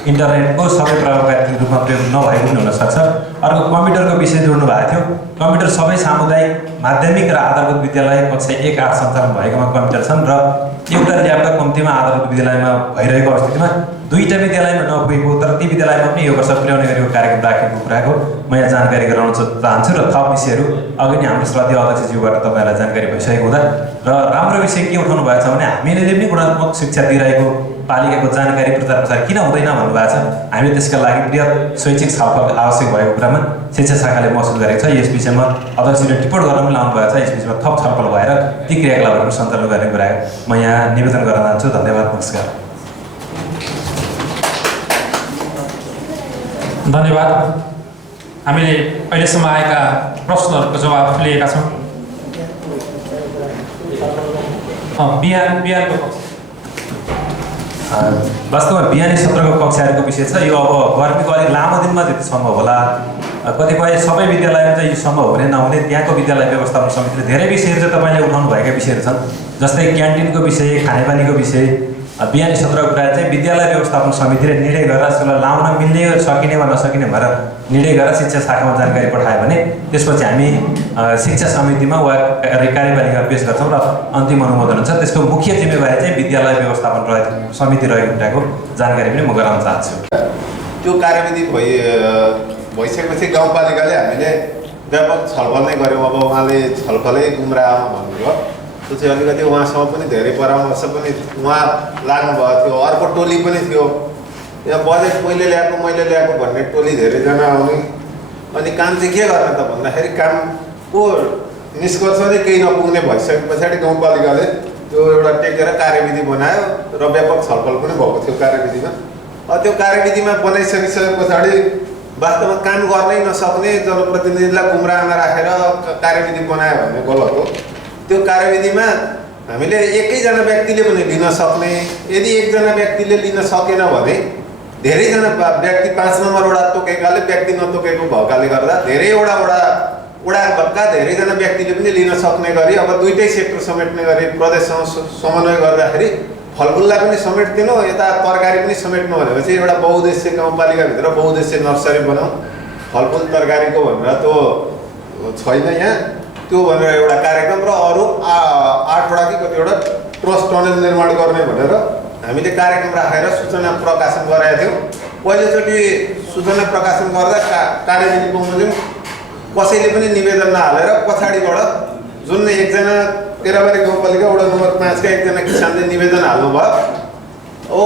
इन्टरनेटको सबै प्रभावकारी रूपमा प्रयोग नभएको पनि हुनसक्छ। अर्को कम्प्युटरको विषय जोड्नु भएको थियो। कम्प्युटर सबै सामुदायिक माध्यमिक र आधारभूत विद्यालय कक्षा 1-8 सञ्चालन भएकोमा कम्प्युटर छन् र एउटा ल्यापटप कम्तीमा आधारभूत विद्यालयमा भइरहेको अवस्थितिमा 2टा विद्यालयमा नपुगेको तर ती विद्यालयमा पनि यो वर्ष पुर्याउने गरेको कार्यक्रम राखेको कुराको म यहाँ जानकारी गराउन चाहन्छु र थप विषयहरू अघि नै हाम्रो श्रद्धेय अध्यक्षज्यूबाट तपाईँलाई जानकारी भइसकेको हुँदा र राम्रो विषय के उठाउनु भएको छ भने हामीले पनि गुणात्मक शिक्षा दिइरहेको पालिकाको जानकारी प्रचार प्रसार किन हुँदैन भन्नुभएको छ। हामीले त्यसका लागि बृहत शैक्षिक छलफल आवश्यक भएको कुरामा शिक्षा शाखाले महसुस गरेको छ। यस विषयमा अध्यक्षले टिप्पण गर्न पनि लाउनु भएको छ। यस विषयमा थप छलफल भएर ती क्रियाकलापहरू सञ्चालन गर्ने कुरा म यहाँ निवेदन गर्न चाहन्छु। धन्यवाद, नमस्कार। धन्यवाद। हामीले अहिलेसम्म आएका प्रश्नहरूको जवाब लिएका छौँ। बिहानको वास्तवमा बिहानी सत्रको कक्षाहरूको विषय छ। यो अब गर्मीको अलिक लामो दिनमा त्यति सम्भव होला। कतिपय सबै विद्यालयमा चाहिँ यो सम्भव हुने नहुने त्यहाँको विद्यालय व्यवस्थापन समितिले धेरै विषयहरू चाहिँ तपाईँले उठाउनु भएका विषयहरू छन्, जस्तै क्यान्टिनको विषय, खानेपानीको विषय। बिहानी सत्रको कुरा चाहिँ विद्यालय व्यवस्थापन समितिले निर्णय गरेर यसलाई लाउन मिल्ने सकिने वा नसकिने भएर निर्णय गरेर शिक्षा शाखामा जानकारी पठायो भने त्यसपछि हामी शिक्षा समितिमा वा कार्यपालिकामा पेश गर्छौँ र अन्तिम अनुमोदन हुन्छ। त्यसको मुख्य जिम्मेवारी चाहिँ विद्यालय व्यवस्थापन समिति रहेको कुराको जानकारी पनि म गराउन चाहन्छु। त्यो कार्यविधि भइसकेपछि गाउँपालिकाले हामीले व्यापक छलफल नै गऱ्यौँ। अब उहाँले छलफलै गुमराहमा भन्नुभयो, त्यो चाहिँ अलिकति उहाँसँग पनि धेरै परामर्श पनि उहाँ लाग्नुभएको थियो। अर्को टोली पनि थियो, यहाँ बजेट मैले ल्याएको भन्ने टोली धेरैजना आउने। अनि काम चाहिँ के गर्ने त भन्दाखेरि कामको निष्कर्ष चाहिँ केही नपुग्ने भइसके पछाडि गाउँपालिकाले त्यो एउटा टेकेर कार्यविधि बनायो र व्यापक छलफल पनि भएको थियो कार्यविधिमा। त्यो कार्यविधिमा बनाइसकिसके पछाडि वास्तवमा काम गर्नै नसक्ने जनप्रतिनिधिलाई गुमराहमा राखेर कार्यविधि बनायो भन्ने गलत हो। त्यो कार्यविधिमा हामीले एकैजना व्यक्तिले पनि लिन सक्ने, यदि एकजना व्यक्तिले लिन सकेन भने धेरैजना व्यक्ति 5 नम्बर वडा तोकेकाले व्यक्ति नतोकेको भएकाले गर्दा धेरैवटा वडाका धेरैजना व्यक्तिले पनि लिन सक्ने गरी अब 2टै सेक्टर समेट्ने गरी प्रदेशसँग समन्वय गर्दाखेरि फलफुललाई पनि समेट्दिनु, यता तरकारी पनि समेट्नु भनेपछि एउटा बहुउद्देश्य गाउँपालिकाभित्र बहुउद्देश्य नर्सरी बनाऊ, फलफुल तरकारीको भनेर त्यो छैन यहाँ। त्यो भनेर एउटा कार्यक्रम र अरू 8वटा कि कतिवटा ट्रस्ट टनल निर्माण गर्ने भनेर हामीले कार्यक्रम राखेर सूचना प्रकाशन गराएका थियौँ। पहिलोचोटि सूचना प्रकाशन गर्दा कार्यविधि बमोजिम कसैले पनि निवेदन नहालेर पछाडिबाट जुन एकजना केराबारी गाउँपालिका वडा नम्बर 5 का एकजना किसानले निवेदन हाल्नुभयो। अब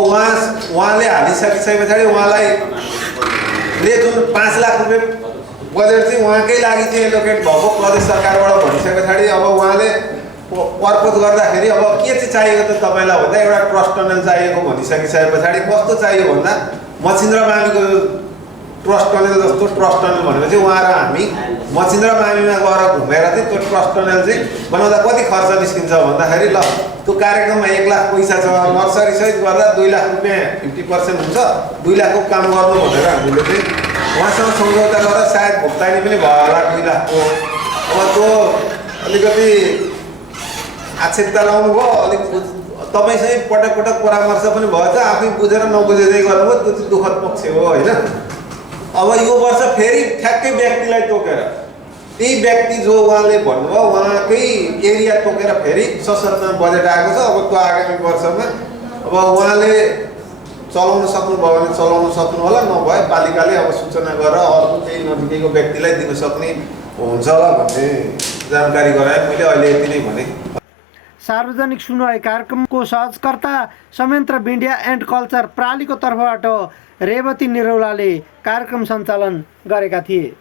उहाँले हालिसके पछाडि उहाँलाई जुन 5 लाख रुपियाँ बजेट चाहिँ उहाँकै लागि चाहिँ एलोकेट भएको प्रदेश सरकारबाट भनिसके पछाडि अब उहाँले प्रपोज गर्दाखेरि अब के चाहिँ चाहिएको त तपाईँलाई भन्दा एउटा ट्रस्ट टनल चाहिएको भनिसकिसके पछाडि कस्तो चाहियो भन्दा मछिन्द्र मामीको ट्रस्ट टनल जस्तो ट्रस्ट टनल भनेपछि उहाँ र हामी मछिन्द्र मामीमा गएर घुमेर चाहिँ त्यो ट्रस्ट टनल चाहिँ बनाउँदा कति खर्च निस्किन्छ भन्दाखेरि ल त्यो कार्यक्रममा 1 लाख पैसा छ, नर्सरी सहित गर्दा 2 लाख रुपियाँ 50% हुन्छ, 2 लाखको काम गर्नु भनेर हामीले चाहिँ उहाँसँग सम्झौता गरेर सायद भुक्तानी पनि भयो होला 2 लाखको। अब त्यो अलिकति आक्षेपता लाउनु भयो, अलिक तपाईँसँग पटक परामर्श पनि भएछ, आफै बुझेर नबुझेदै गर्नुभयो, त्यो चाहिँ दुःखद पक्ष हो होइन। अब यो वर्ष फेरि ठ्याक्कै व्यक्तिलाई तोकेर त्यही व्यक्ति जो उहाँले भन्नुभयो उहाँकै एरिया तोकेर फेरि सशर्त बजेट आएको छ। अब त्यो आगामी वर्षमा अब उहाँले चलाउन सक्नुभयो भने चलाउन सक्नु होला, नभए पालिकाले अब सूचना गरेर अर्को केही नजिकैको व्यक्तिलाई दिन सक्ने हुन्छ होला भन्ने जानकारी गराए। मैले अहिले यति नै भने। सार्वजनिक सुनवाई कार्यक्रमको सहजकर्ता संयन्त्र मिडिया एन्ड कल्चर प्रालीको तर्फबाट रेवती निरौलाले कार्यक्रम सञ्चालन गरेका थिए।